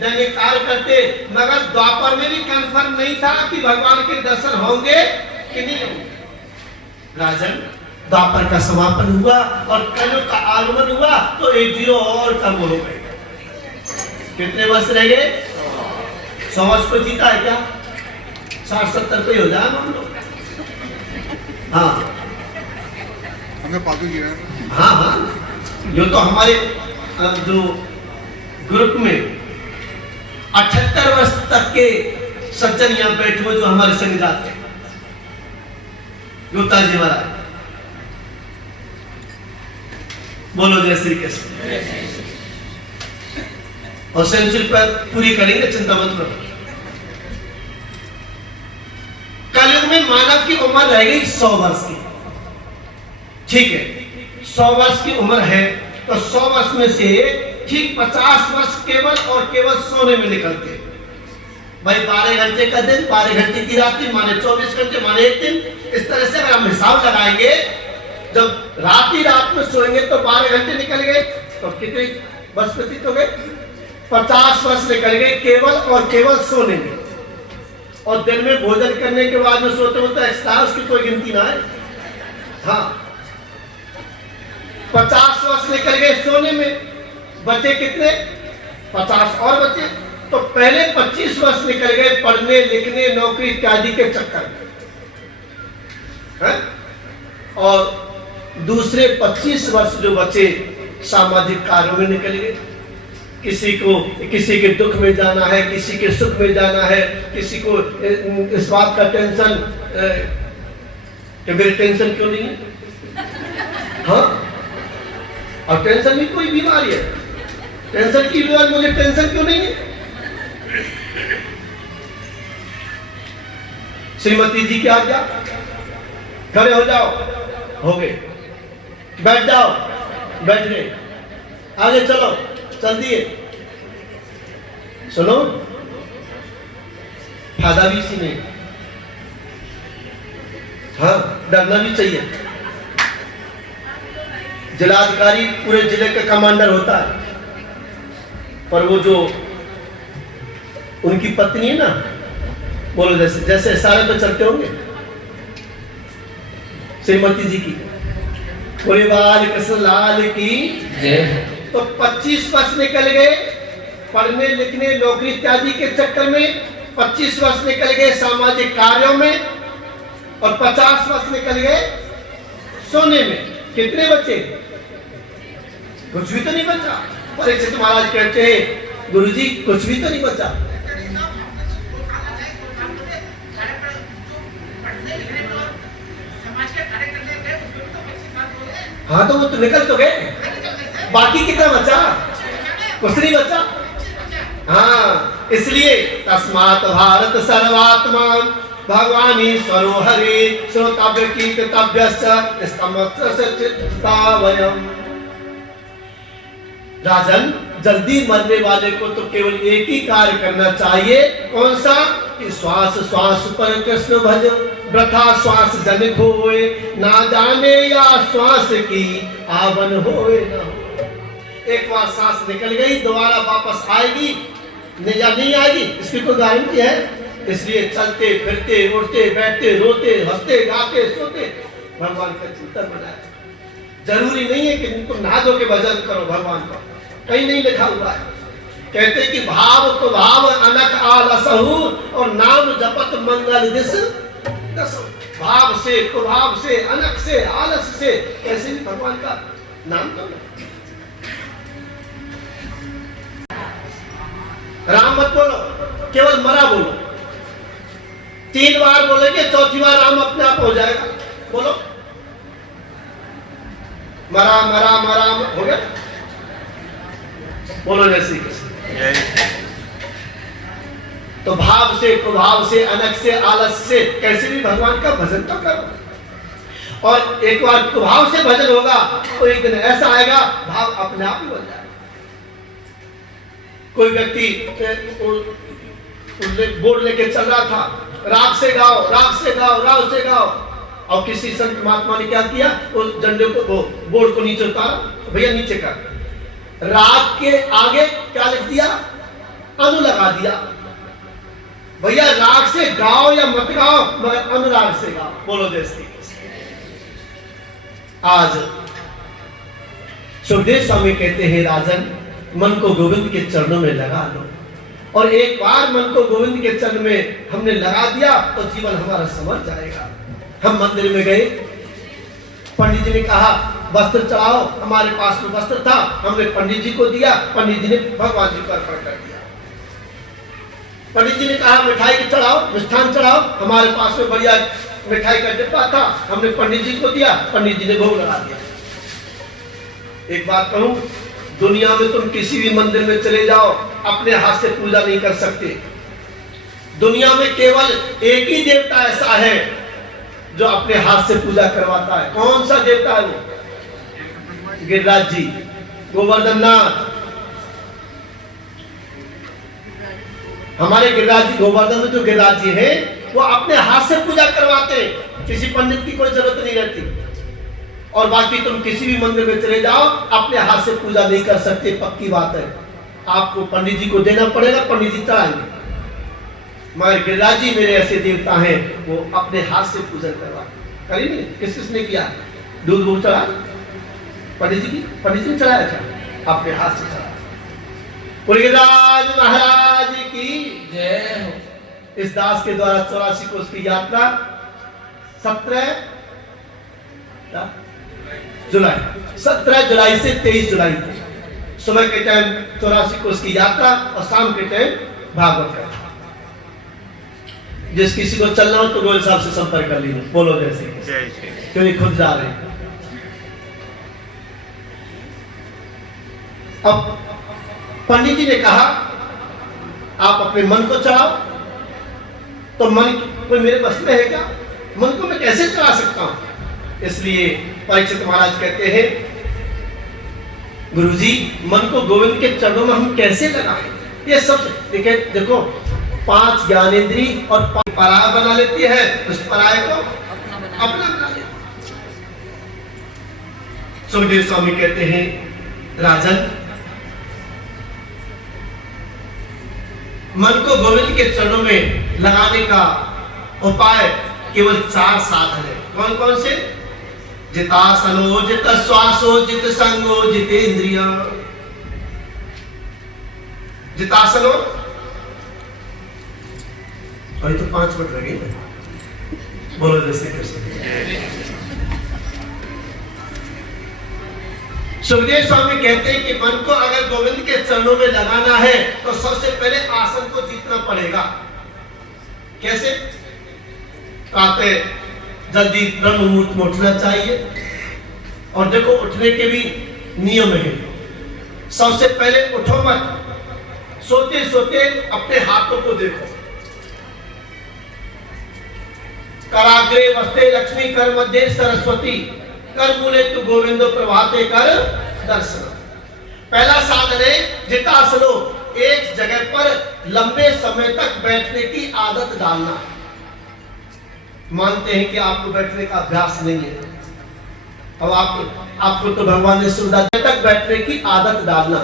दैनिक कार्य करते, मगर द्वापर में भी कंफर्म नहीं था कि भगवान के दर्शन होंगे कि नहीं होंगे। राजन, द्वापर का समापन हुआ और कलयुग का आगमन हुआ, तो 1 जीरो और कम हो गए। कितने वर्ष रह गए? 100 वर्ष को जीता है क्या? 60-70 पे हो जाए हम लोग। हाँ हमें पालतू जी हैं। हाँ, जो तो हमारे जो ग्रुप में 78 वर्ष तक के सज्जन यहाँ बैठे हुए जो हमारे संग जाते हैं, गुप्ता जी महाराज। बोलो जय श्री कृष्ण। और सेंचुरी पर पूरी करेंगे, चिंता मत करो। कलयुग में मानव की उम्र रह गई 100 वर्ष की। ठीक है, 100 वर्ष की उम्र है, तो 100 वर्ष में से ठीक 50 वर्ष केवल और केवल सोने में निकलते। भाई 12 घंटे का दिन, 12 घंटे की रात्रि, माने 24 घंटे, माने 1 दिन। इस तरह से अगर हम हिसाब लगाएंगे, जब रात में सोएंगे तो 12 घंटे निकल गए, तो कितने वर्ष व्यतीत हो गए, 50 वर्ष निकल गए केवल और केवल सोने में, और दिन में भोजन करने के बाद में सोते होते एक्स्ट्रा, उसकी कोई गिनती ना है। हाँ, 50 वर्ष निकल गए सोने में, बचे कितने? 50 और बचे। तो पहले 25 वर्ष निकल गए पढ़ने लिखने नौकरी इत्यादि के चक्कर में, है? और दूसरे 25 वर्ष जो बचे सामाजिक कार्यों में निकल गए। किसी के दुख में जाना है, किसी के सुख में जाना है, किसी को इस बात का टेंशन कि मेरे टेंशन क्यों नहीं है। हाँ, और टेंशन भी कोई बीमारी है, टेंशन की बीमारी, मुझे टेंशन क्यों नहीं है। श्रीमती जी की आज्ञा, खड़े हो जाओ, हो गए, बैठ जाओ, बैठ गए, आगे चलो, चल दिए। सुनो, फायदा भी इसी में। हाँ, डरना भी चाहिए। जिलाधिकारी पूरे जिले का कमांडर होता है, पर वो जो उनकी पत्नी है ना, बोलो जैसे जैसे सारे पे चलते होंगे श्रीमती जी की, बोले बाल कृष्ण लाल की। तो 25 वर्ष निकल गए पढ़ने लिखने नौकरी इत्यादि के चक्कर में, 25 वर्ष निकल गए सामाजिक कार्यों में, और 50 वर्ष निकल गए सोने में। कितने बचे? कुछ भी तो नहीं बचा। परीक्षित महाराज कहते हैं, गुरुजी कुछ भी तो नहीं बचा। हाँ, तो वो तो निकल तो गए, बाकी कितना बचा? कुछ नहीं बचा। हाँ, इसलिए तस्मात् भारत सर्वात्मा भगवानी स्वरो हरे श्रोतव्य कीर्तव्यस्य स्तमस्य चित्तावयम्। राजन, जल्दी मरने वाले को तो केवल एक ही कार्य करना चाहिए। कौन सा? कि श्वास श्वास पर कृष्ण भज, वृथा श्वास जनित होए, ना जाने या श्वास की आवन होए न हो। एक बार सांस निकल गई, दोबारा वापस आएगी या नहीं आएगी, इसकी कोई गारंटी है? इसलिए चलते फिरते उठते बैठते रोते हंसते गाते सोते भगवान का चिंतन बनाए। जरूरी नहीं है कि तुम नहा धो के भजन करो भगवान का, कहीं नहीं लिखा हुआ है। कहते कि भाव तो भाव अनक आलसहु, और नाम जपत मंगल दिस दसो। भाव से कुभाव से अनक से आलस से कैसे भी भगवान का नाम लो। राम मत बोलो, केवल मरा बोलो। 3 बार बोलेंगे, चौथी बार राम अपने आप हो जाएगा। बोलो, मरा मरा मरा हो गया। बोलो जैसे तो भाव से कुभाव से अनक से आलस से कैसे भी भगवान का भजन तो करो। और एक बार कुभाव से भजन होगा तो एक दिन ऐसा आएगा भाव अपने आप ही बन जाएगा। कोई व्यक्ति बोर्ड लेके चल रहा था, राग से गाओ राग से गाओ राग से गाओ, और किसी संत महात्मा ने क्या किया, उस झंडे को वो बोर्ड को नीचे उतारा, भैया नीचे कर। राग के आगे क्या लिख दिया? अनु लगा दिया। भैया राग से गाओ या मत गाओ, मगर अनुराग से गाओ। बोलो जैसे आज सुखदेव स्वामी कहते हैं, राजन मन को गोविंद के चरणों में लगा लो, और एक बार मन को गोविंद के चरण में हमने लगा दिया तो जीवन हमारा समझ जाएगा। हम मंदिर में गए, पंडित जी ने कहा वस्त्र चढ़ाओ, हमारे पास में वस्त्र था, हमने पंडित जी को दिया, पंडित जी ने भगवान जी को अर्पण कर दिया। पंडित जी ने कहा मिठाई चढ़ाओ मिष्ठान चढ़ाओ, हमारे पास में बढ़िया मिठाई का डिब्बा था, हमने पंडित जी को दिया, पंडित जी ने भोग लगा दिया। एक बात कहूं, दुनिया में तुम किसी भी मंदिर में चले जाओ, अपने हाथ से पूजा नहीं कर सकते। दुनिया में केवल एक ही देवता ऐसा है जो अपने हाथ से पूजा करवाता है। कौन सा देवता है वो? गिरिराज जी, गोवर्धन नाथ। हमारे गिरिराज जी, गोवर्धन में जो गिरिराज जी हैं वो अपने हाथ से पूजा करवाते हैं, किसी पंडित की कोई जरूरत नहीं रहती। और बाकी तुम किसी भी मंदिर में चले जाओ, अपने हाथ से पूजा नहीं कर सकते, पक्की बात है। आपको पंडित जी को देना पड़ेगा, पंडित जी चढ़ाएंगे। मगर गिरिराज जी मेरे ऐसे देवता हैं, वो अपने हाथ से पूजन करवा करी नहीं। किसने किया? दूध दूध चढ़ा पंडित जी ने चढ़ाया था, अपने हाथ से चढ़ाया। गिरिराज महाराज की जय हो। इस दास के द्वारा 84 कोस की यात्रा 17 जुलाई से 23 जुलाई तक सुबह के टाइम 84 कोस की यात्रा और शाम के टाइम भागवत का। जिस किसी को चलना हो तो गोयल साहब से संपर्क कर लीजिए, बोलो जैसे, क्योंकि खुद जा रहे हैं। अब पंडित जी ने कहा आप अपने मन को चढ़ाओ, तो मन कोई मेरे बस में है क्या? मन को मैं कैसे चढ़ा सकता हूं? इसलिए परीक्षित महाराज कहते हैं, गुरुजी मन को गोविंद के चरणों में हम कैसे लगाएं? ये सब देखो 5 ज्ञानेंद्री और पराय बना लेती है, उस पराय को अपना बना लेती है। सुखदेव स्वामी कहते हैं, राजन मन को गोविंद के चरणों में लगाने का उपाय केवल 4 साधन है। कौन कौन से? जितासनो, जित श्वासो, जित संगो, जितेंद्रिय। जितासनो अभी तो 5 मिनट लगे, बोलो जैसे कृष्ण। सुखदेव स्वामी कहते हैं कि मन को अगर गोविंद के चरणों में लगाना है तो सबसे पहले आसन को जीतना पड़ेगा। कैसे? प्रातः जल्दी ब्रह्म मुहूर्त में उठना चाहिए, और देखो उठने के भी नियम है। सबसे पहले उठो मत, सोते सोते अपने हाथों को देखो। कराग्रे वस्ते लक्ष्मी, कर मध्य सरस्वती, कर मूले तु गोविंदो प्रभाते कर दर्शन। पहला साधन है जितासनो, एक जगह पर लंबे समय तक बैठने की आदत डालना। मानते हैं कि आपको बैठने का अभ्यास नहीं है, अब आपको तो भगवान ने सुविधा तक बैठने की आदत डालना।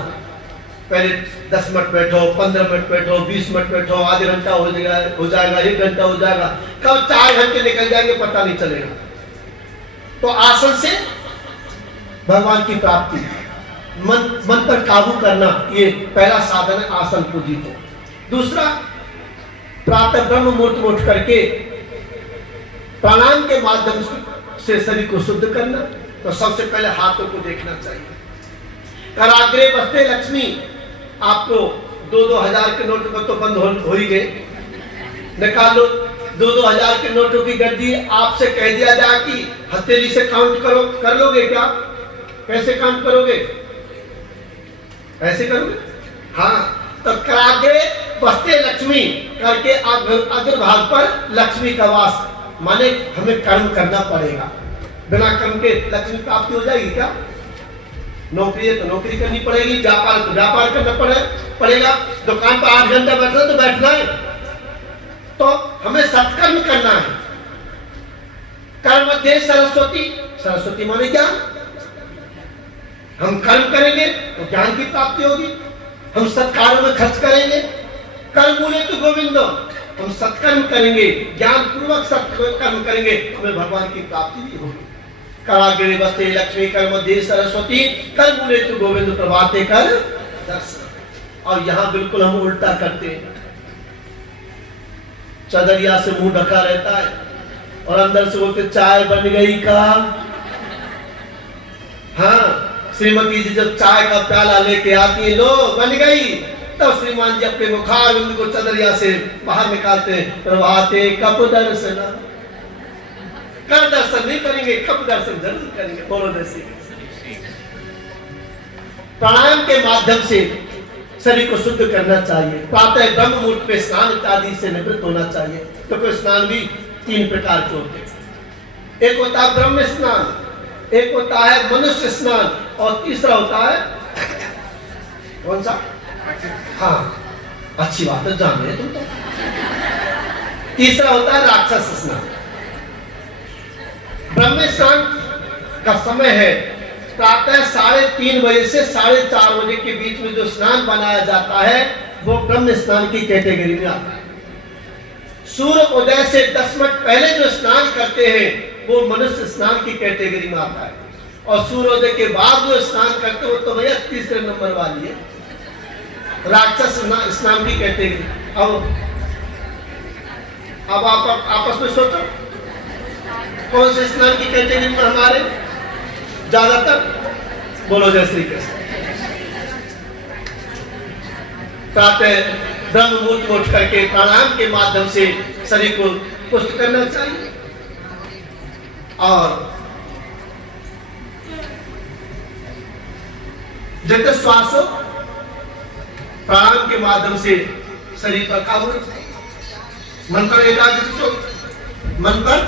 पहले 10 मिनट बैठो, 15 मिनट बैठो, 20 मिनट बैठो, आधे घंटा हो जाएगा, 1 घंटा हो जाएगा, कब 4 घंटे निकल जाएंगे पता नहीं चलेगा। तो आसन से भगवान की प्राप्ति, मन पर काबू करना, ये पहला साधन है आसन को जीतो। दूसरा, प्रातः ब्रह्म मुहूर्त में उठ करके प्राणायाम के माध्यम से शरीर को शुद्ध करना। तो सबसे पहले हाथों को देखना चाहिए। कराग्रे बस्ते लक्ष्मी, आपको 2-2 हजार के नोट में तो बंद हो ही गए, निकाल लो। 2-2 हजार के नोटों की गर्दी आपसे कह दिया जाए कि हथेली से काउंट करो, कर लोगे क्या? कैसे काउंट करोगे? ऐसे करोगे? हाँ, तो कराग्रे बस्ते लक्ष्मी करके अग्रभाग पर लक्ष्मी का वास, माने हमें कर्म करना पड़ेगा। बिना कर्म के लक्ष्मी प्राप्ति हो जाएगी क्या? नौकरी है तो नौकरी करनी पड़ेगी, व्यापार तो व्यापार करना पड़ेगा, दुकान पर 8 घंटा बैठना तो बैठना है। तो हमें सत्कर्म करना है। कर्म दे सरस्वती, सरस्वती माने ज्ञान। हम कर्म करेंगे तो ज्ञान की प्राप्ति होगी। हम सत्कार्यों में खर्च करेंगे, कर्म मूल्य तो गोविंदो, हम सत्कर्म करेंगे, ज्ञान पूर्वक सत्कर्म करेंगे, हमें भगवान की प्राप्ति भी होगी। कराग्रे बस्ते लक्ष्मी, कर मध्य सरस्वती, कर मूले तु गोविंद प्रभाते कर दर्शन। और यहां बिल्कुल हम उल्टा करते हैं। चदरिया से मुंह ढका रहता है और अंदर से बोलते चाय बन गई का। हाँ, श्रीमती जी जब चाय का प्याला लेके आती है, लो बन गई, तब श्रीमान जी अपने मुखारविंद को चदरिया से बाहर निकालते हैं। प्रभाते कप दर्शन, कर दर्शन नहीं करेंगे, कब दर्शन जरूर करेंगे। बोलो जैसे। प्राणायाम के माध्यम से शरीर को शुद्ध करना चाहिए। प्रातः ब्रह्म मुहूर्त में स्नान इत्यादि से निवृत्त होना चाहिए। तो कोई स्नान भी 3 प्रकार के होते हैं। एक होता है ब्रह्म स्नान, एक होता है मनुष्य स्नान, और तीसरा होता है कौन सा? हाँ, अच्छी बात है, जाने तुम तो। तीसरा होता है राक्षस स्नान। ब्रह्म स्नान का समय है। प्रातः 3:30 बजे से 4:30 बजे के बीच में जो स्नान बनाया जाता है वो ब्रह्म स्नान की कैटेगरी में आता है। सूर्य उदय से 10 मिनट पहले जो स्नान करते हैं वो मनुष्य स्नान की कैटेगरी में आता है, और सूर्योदय के बाद जो स्नान करते हो तो भैया तीसरे नंबर वाली है, राक्षस स्नान की कैटेगरी। अब आप आपस में सोचो कौन से स्नान की कैटेगरी में हमारे ज्यादातर। बोलो जय श्री कृष्ण। प्रातः ब्रह्म मुहूर्त में उठ करके प्राणायाम के माध्यम से शरीर को पुष्ट करना चाहिए, और जब श्वास हो प्राणायाम के माध्यम से शरीर पर काबू रखना, मन पर एकाग्र, मन पर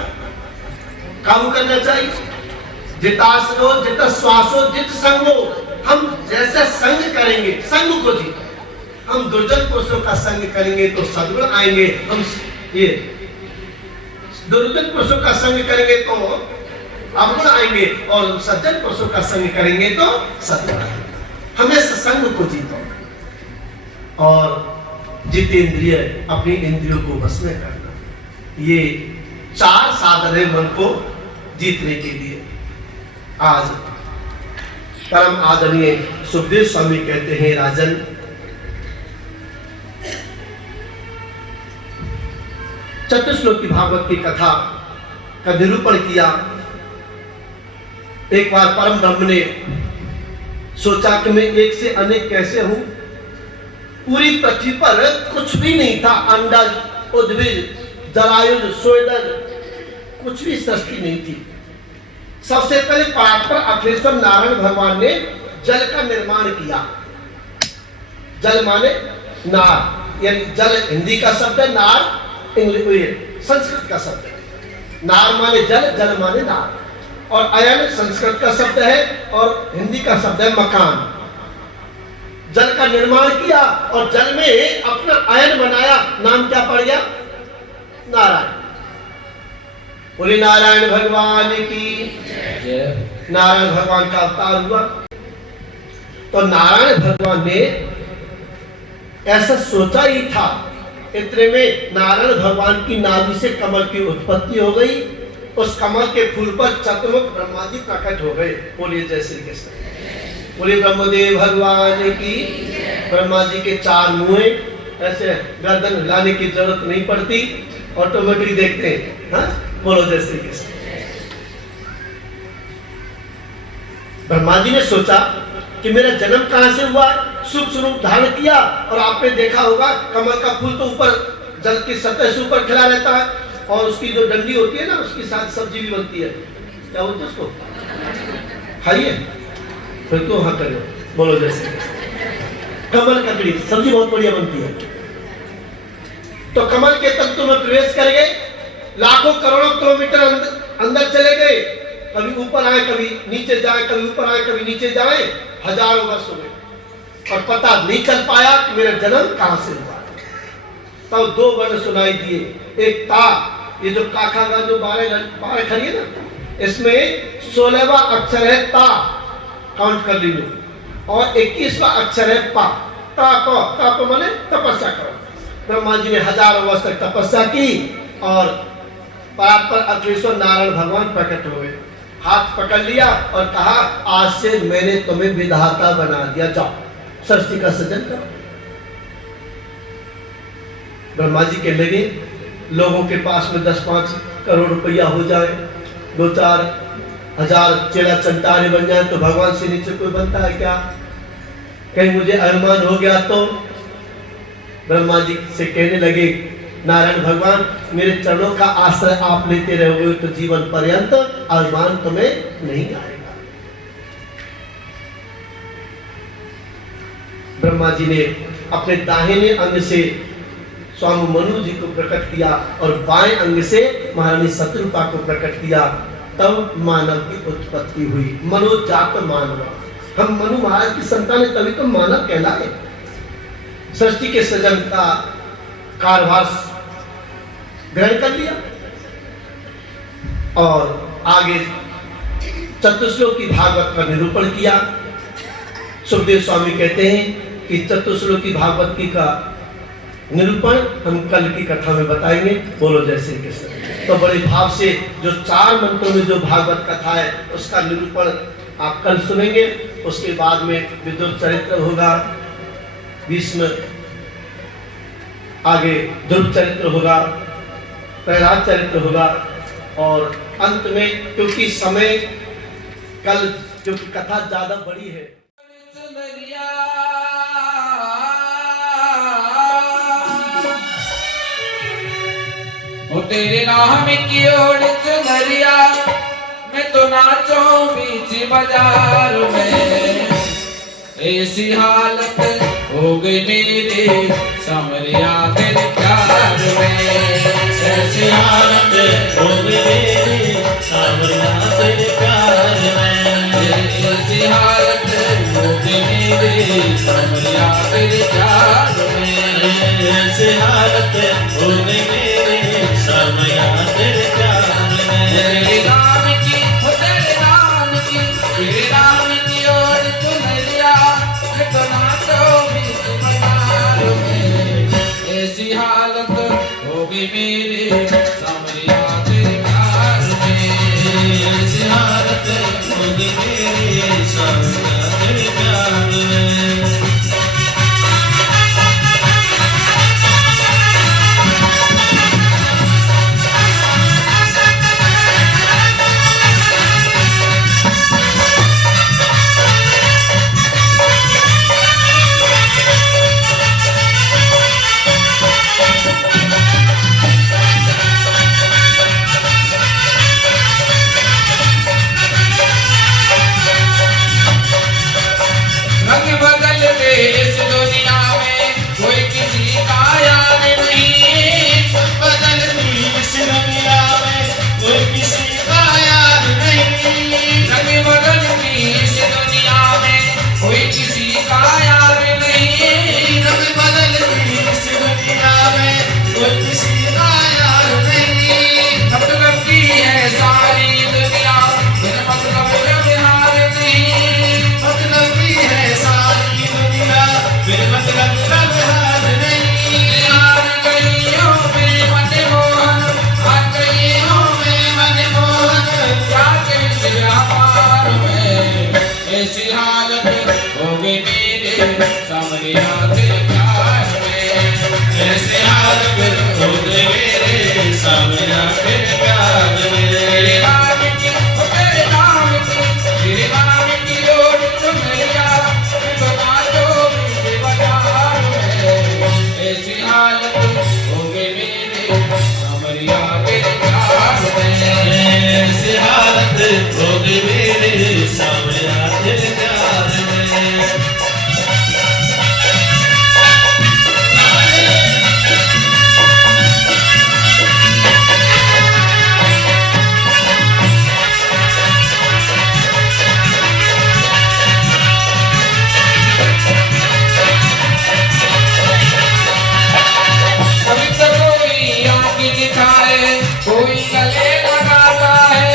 काबू करना चाहिए। जितासनो जित श्वासो जित संगो, हम जैसे संग करेंगे संग को जीतो। हम दुर्जन पुरुषों का संग करेंगे तो सद्गुण आएंगे, हम ये दुर्जन पुरुषों का संग करेंगे तो अवगुण आएंगे, और सज्जन पुरुषों का संग करेंगे तो सद्गुण आएंगे। हमेशा संग को जीतो और जितेंद्रिय, अपनी इंद्रियों को बस में करना। ये 4 साधन है मन को जीतने के लिए। आज परम आदरणीय सुखदेव स्वामी कहते हैं, राजन चतुश्लोकी भागवत की कथा का निरूपण किया। एक बार परम ब्रह्म ने सोचा कि मैं एक से अनेक कैसे हूं। पूरी पृथ्वी पर कुछ भी नहीं था, अंडज, उद्भिद, जरायुज, स्वेदज, कुछ भी सृष्टि नहीं थी। सबसे पहले परात्पर अखिलेश्वर नारायण भगवान ने जल का निर्माण किया। जल माने नार, यानी जल हिंदी का शब्द है, नार इंग्लिश संस्कृत का शब्द है। नार माने जल, जल माने नार, और अयन संस्कृत का शब्द है और हिंदी का शब्द है मकान। जल का निर्माण किया और जल में अपना अयन बनाया, नाम क्या पड़ गया? नारायण। बोले नारायण भगवान की। नारायण भगवान का अवतार हुआ। तो नारायण भगवान ने ऐसा सोचा ही था। इतने में नारायण भगवान की नाभि से कमल की उत्पत्ति हो गई। उस कमल के फूल पर चतुर्मुख ब्रह्मा जी प्रकट हो गए। बोलिए जय श्री कृष्ण। बोलिए ब्रह्मदेव भगवान की। ब्रह्मा जी के 4 मुंह, ऐसे गर्दन हिलाने की जरूरत नहीं पड़ती, ऑटोमेटिक देखते हैं। हाँ, बोलो जय श्री कृष्ण। ब्रह्मा जी ने सोचा कि मेरा जन्म कहां से हुआ। सूक्ष्म रूप धारण किया, और आपने देखा होगा कमल का फूल तो ऊपर जल की सतह से ऊपर खिला रहता है, और उसकी जो डंडी होती है ना, उसके साथ सब्जी भी बनती है। क्या बोलते उसको? खाइए फिर तो हाँ करो। बोलो जैसे कमल ककड़ी सब्जी बहुत बढ़िया बनती है। तो कमल के तंतु में प्रवेश कर गए, लाखों करोड़ों किलोमीटर अंदर चले गए। कभी ऊपर आए, कभी नीचे जाए, कभी ऊपर आए, कभी नीचे जाए। हजारों वर्ष हो गए और पता नहीं चल पाया कि मेरा जन्म कहां से हुआ। तब 2 वर्ण सुनाई दिए। एक ता, ये जो काखा का जो 12 खड़ी है ना, इसमें 16वां अक्षर है ता, काउंट कर लीजिए, और 21वां अक्षर है पा। ता को माने तपस्या करो। ब्रह्मा जी ने हजारों वर्ष तक तपस्या की, और परात्पर अखिलेश्वर नारायण भगवान प्रकट हो गए। हाथ पकड़ लिया और कहा, आज से मैंने तुम्हें विधाता बना दिया, जाओ सृष्टि का सृजन करो। ब्रह्मा जी के लगे लोगों के पास में 10-5 करोड़ रुपया हो जाए, 2-4 हजार चेला चंटारे बन जाए, तो भगवान से नीचे कोई बनता है क्या? कहीं मुझे अरमान हो गया तो? ब्रह्मा जी से कहने लगे, नारायण भगवान, मेरे चरणों का आश्रय आप लेते रहोगे तो जीवन पर्यंत अरमान तुम्हें नहीं आएगा। ब्रह्मा जी ने अपने दाहिने अंग से स्वामी मनु जी को प्रकट किया और बाएं अंग से महारानी शत्रुपा को प्रकट किया। तब मानव की उत्पत्ति हुई। मनोजात मानव, हम मनु महाराज की संतान है, तभी तो मानव कहलाए। सृष्टि के सृजन का कारभार ग्रहण कर लिया और आगे चतुश्लोकी भागवत का निरूपण किया। सुखदेव स्वामी कहते हैं कि चतुश्लोकी भागवत की का निरूपण हम कल की कथा में बताएंगे। बोलो जय श्री कृष्ण। तो बड़े भाव से जो 4 मंत्रों में जो भागवत कथा है उसका निरूपण आप कल सुनेंगे। उसके बाद में विदुर चरित्र होगा, भीष्म, आगे ध्रुव चरित्र होगा, प्रहलाद चरित्र होगा और अंत में, क्योंकि समय कल क्योंकि कथा ज्यादा बड़ी है। वो तेरे नाम की ओर चुनरिया, मैं तो नाचूं बीच बाजार में। ऐसी हालत हो गई मेरे सामरिया तेरे प्यार में। ऐसी हालत हो गई मेरी सावरिया तेरे प्यार में। ऐसी हालत हो गई मेरे सामरिया तेरे प्यार में। ऐसी हालत हो गई मेरी सावरिया तेरे प्यार में। तेरे नाम की, तेरे नाम की, तेरे नाम की ओर चुनरिया, मैं तो नाचूं बीच बाजार में। ऐसी हालत हो गई मेरे सामरिया तेरे प्यार में। ऐसी हालत हो गई मेरी सावरिया तेरे प्यार में। रंग बदलते इस दुनिया में कोई किसी का यार नहीं। बदलती इस दुनिया में कोई किसी का यार नहीं। रंग बदलती इस दुनिया में कोई किसी का यार नहीं। रंग बदलती इस दुनिया में कोई किसी का यार नहीं। मतलब की है सारी दुनिया, बिन मतलब का बिहार नहीं। मतलब की है सारी दुनिया, फिर मतलब का बिहार नहीं। यार गइयों में मन मोहन, आ गइयों में मन मोहन, क्या कैसे व्यापार में। ऐसी हालत हो गई मेरे सामरिया तेरे प्यार में। ऐसे हालत हो गई मेरे सावरिया तेरे प्यार तेरे में। नाम की, तेरे नाम की, तेरे नाम की ओर चुनरिया, मैं तो नाचूं बीच बाजार में। ऐसी हालत हो गई मेरे सामरिया तेरे प्यार में। ऐसी हालत हो गई मेरे सावरिया तेरे प्यार में। कभी तो कोई आँखें दिखाए, कोई गले लगाता है।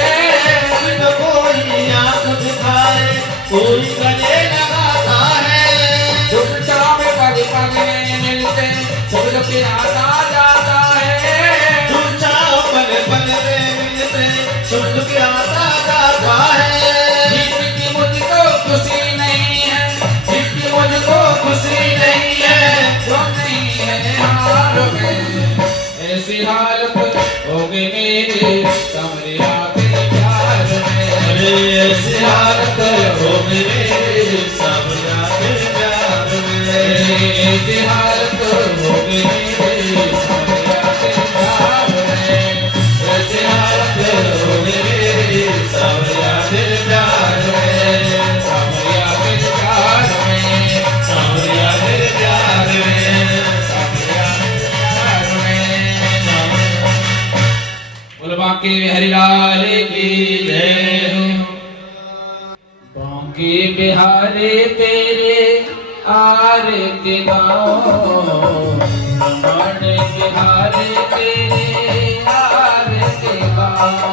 तो कोई आँख दिखाए, कोई गले लगाता है। दुख चाव पल पल में मिलते, सब लोग पिराता जाता है। तू चाहो पल पल में मिलते, सुख गिराता जाता है। जिसकी मुझको खुशी नहीं है, जिसकी मुझको खुशी नहीं है, वो नहीं है हार में। ऐसी हालत हो गई मेरे सामरिया तेरे प्यार में। अरे ऐसी हालत हो गई मेरे सावरिया तेरे प्यार में। ऐसी हालत हो गई मेरे सामरिया तेरे प्यार में। ऐसी हालत हो गई मेरे सावरिया तेरे प्यार में। सामरिया तेरे प्यार में। सावरिया तेरे प्यार में। सामरिया तेरे प्यार में। बोल बांके हरिलाल की जय हो। बांके बिहारी तेरे आरती गाओ, रमण बिहारी तेरे आरती गाओ।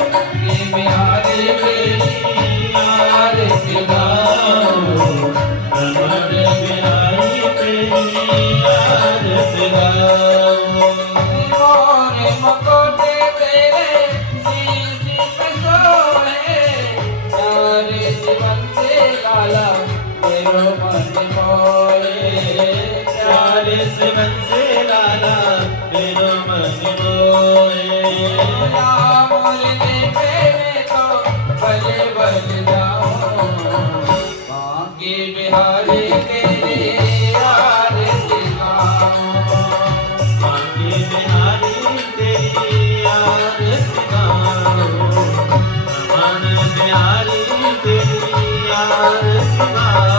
बांके बिहारी मेरो मन मोए प्यारे से मन से लाला मेरो मन मोए बोलने पे मैं तो भले बन जाऊं बांके बिहारी तेरे आरती गाऊं बांके बिहारी तेरी आरती गाऊं रमण बिहारी तेरी आरती गाऊं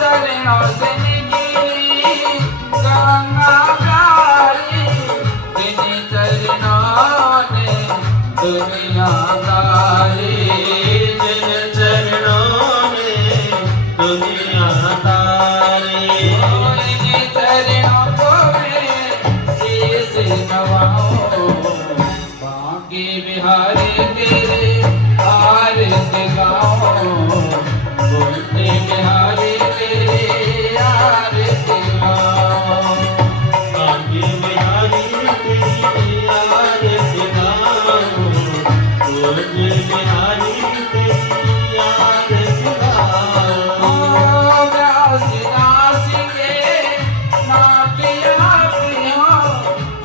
चरणों से निकली गंगा प्यारी तेरे चरणों ने दुनिया तारी जिन चरणों में दुनिया तारी तेरे चरणों को मैं शीश नवाऊं बांके बिहारी तेरे आरती गाऊं बोलते बिहारी तेरे आरती गाऊं बांके बिहारी तेरी आरती गाऊं बांके बिहारी तेरी आरती गाऊं व्यास दास के नाटिया प्रियो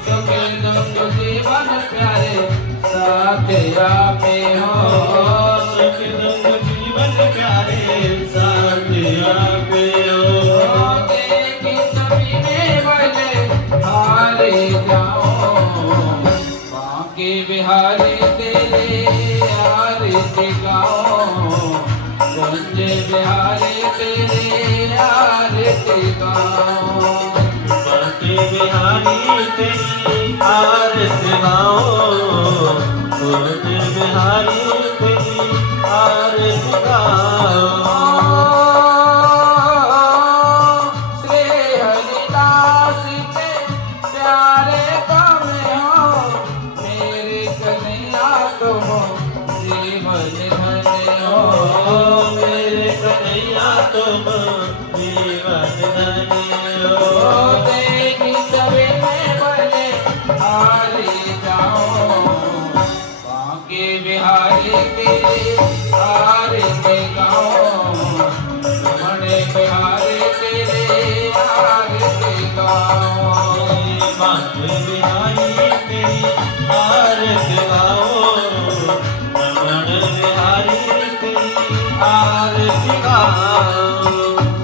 सुख दुख जीवन प्यारे साथ आपे हो सुख दुख जीवन प्यारे साथ आपे हो देखी सभी में बने हारे जाओ बांके बिहारी तेरे आरती गाओ गंजे बिहारी तेरे आरती गाओ बांके बिहारी तेरी आरती गाऊं बांके बिहारी तेरी आरती गाऊं श्री हरिदास के प्यारे तुम हो मेरे कन्हैया तुम जीवन धन हो मेरे कन्हैया तुम जीवन धन्य हो देखी सभी में बने हारे जाओ बांके बिहारी तेरे आरती गाओ रमण बिहारी तेरे आरती गाओ बांके बिहारी तेरी आरती गाऊं रमण बिहारी तेरी आरती गाऊं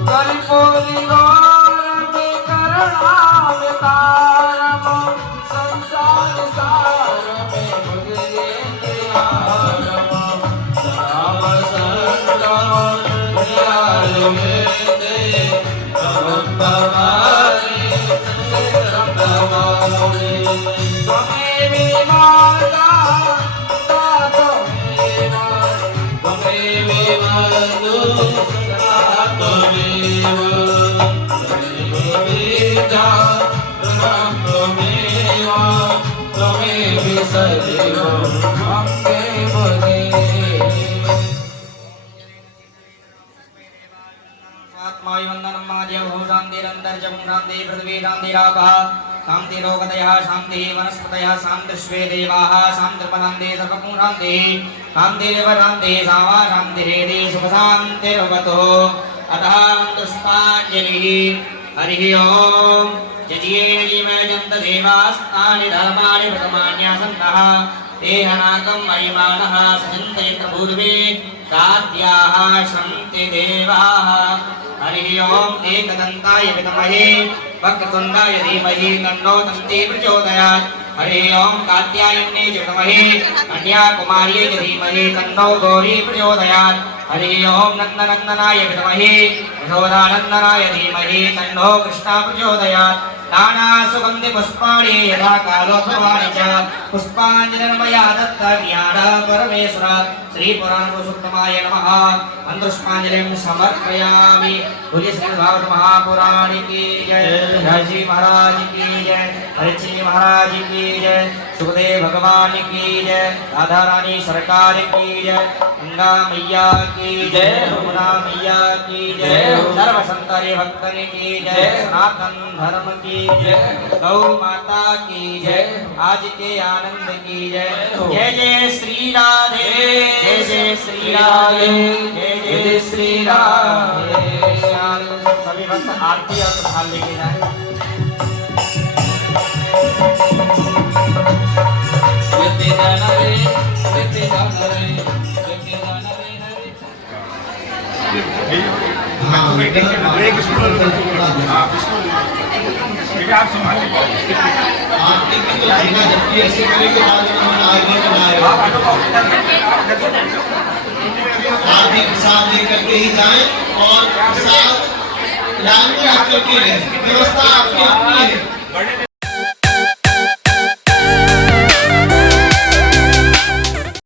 कर्पूरी गौरव करुणावतारम संसार सार में मुझे निहारम सदा वसंत प्यार में दे भवम भवानी संसेरम भवानी त्वमेव माता त्वमेव त्वमेव दुष्टा त्वमेव त्वमेव सदैव अम्बे मुने आत्मायवन्दनं माद्यौ शान्तिरन्तर्जं शान्ति पृथ्वी शान्तिरापः शान्तिरोगतयः शान्तिः वनस्पतयः शान्तिर्श्वे देवाः शान्तिर्पदान्ते सर्वगुण शान्तिः शान्तिरेव शान्तिः सा वा शान्तिरेति सुखशान्तिर्भवतु अतः पुष्पाञ्जलिः हरिः ओम् यजियेन जीवयन्त देवास्तानि धर्माणि प्रथमान्यासन्नः तेन नाकं महिमानः सजन्ते प्रभूर्वे साध्याः सन्ति देवाः हरिः ओम् एकदन्ताय विद्महे वक्रतुण्डाय धीमहि तन्नो दन्ती प्रचोदयात् हरिः ओम् कात्यायन्यै च विद्महे कन्याकुमार्यै च धीमहि तन्नो गौरी प्रचोदयात् हरिः ओम् नन्दनन्दनाय विद्महे यशोदानन्दनाय धीमहि तन्नो कृष्णा प्रचोदयात् नाना सुगन्धि पुष्पाणि यथा कालोत्सवानि च पुष्पाञ्जलिर्मया दत्त ज्ञान परमेश्वर श्री पुराणपुरुषोत्तमाय नमः पुष्पाञ्जलिं समर्पयामि। बोलिए श्री भागवत महापुराण की जय, जय श्री महाराज की जय, हरि श्री महाराज की की जय, सुखदेव भगवान की जय, राधा रानी सरकार की जय, गंगा मैया की जय, यमुना मैया की जय, सर्व संतरे भक्तन की जय, सनातन धर्म की जय, गौ माता की जय, आज के आनंद की जय। जय जय श्री राधे, जय जय श्री राधे, जय जय श्री राधे। सभी भक्त आरती और प्रसाद लेके जाए। आरती की तो जगह जबकि ऐसे करेंगे आगे बनाएगा। आरती प्रसाद लेकर के ही जाएं और प्रसाद लाइन में आकर के लें। व्यवस्था आपकी अपनी है।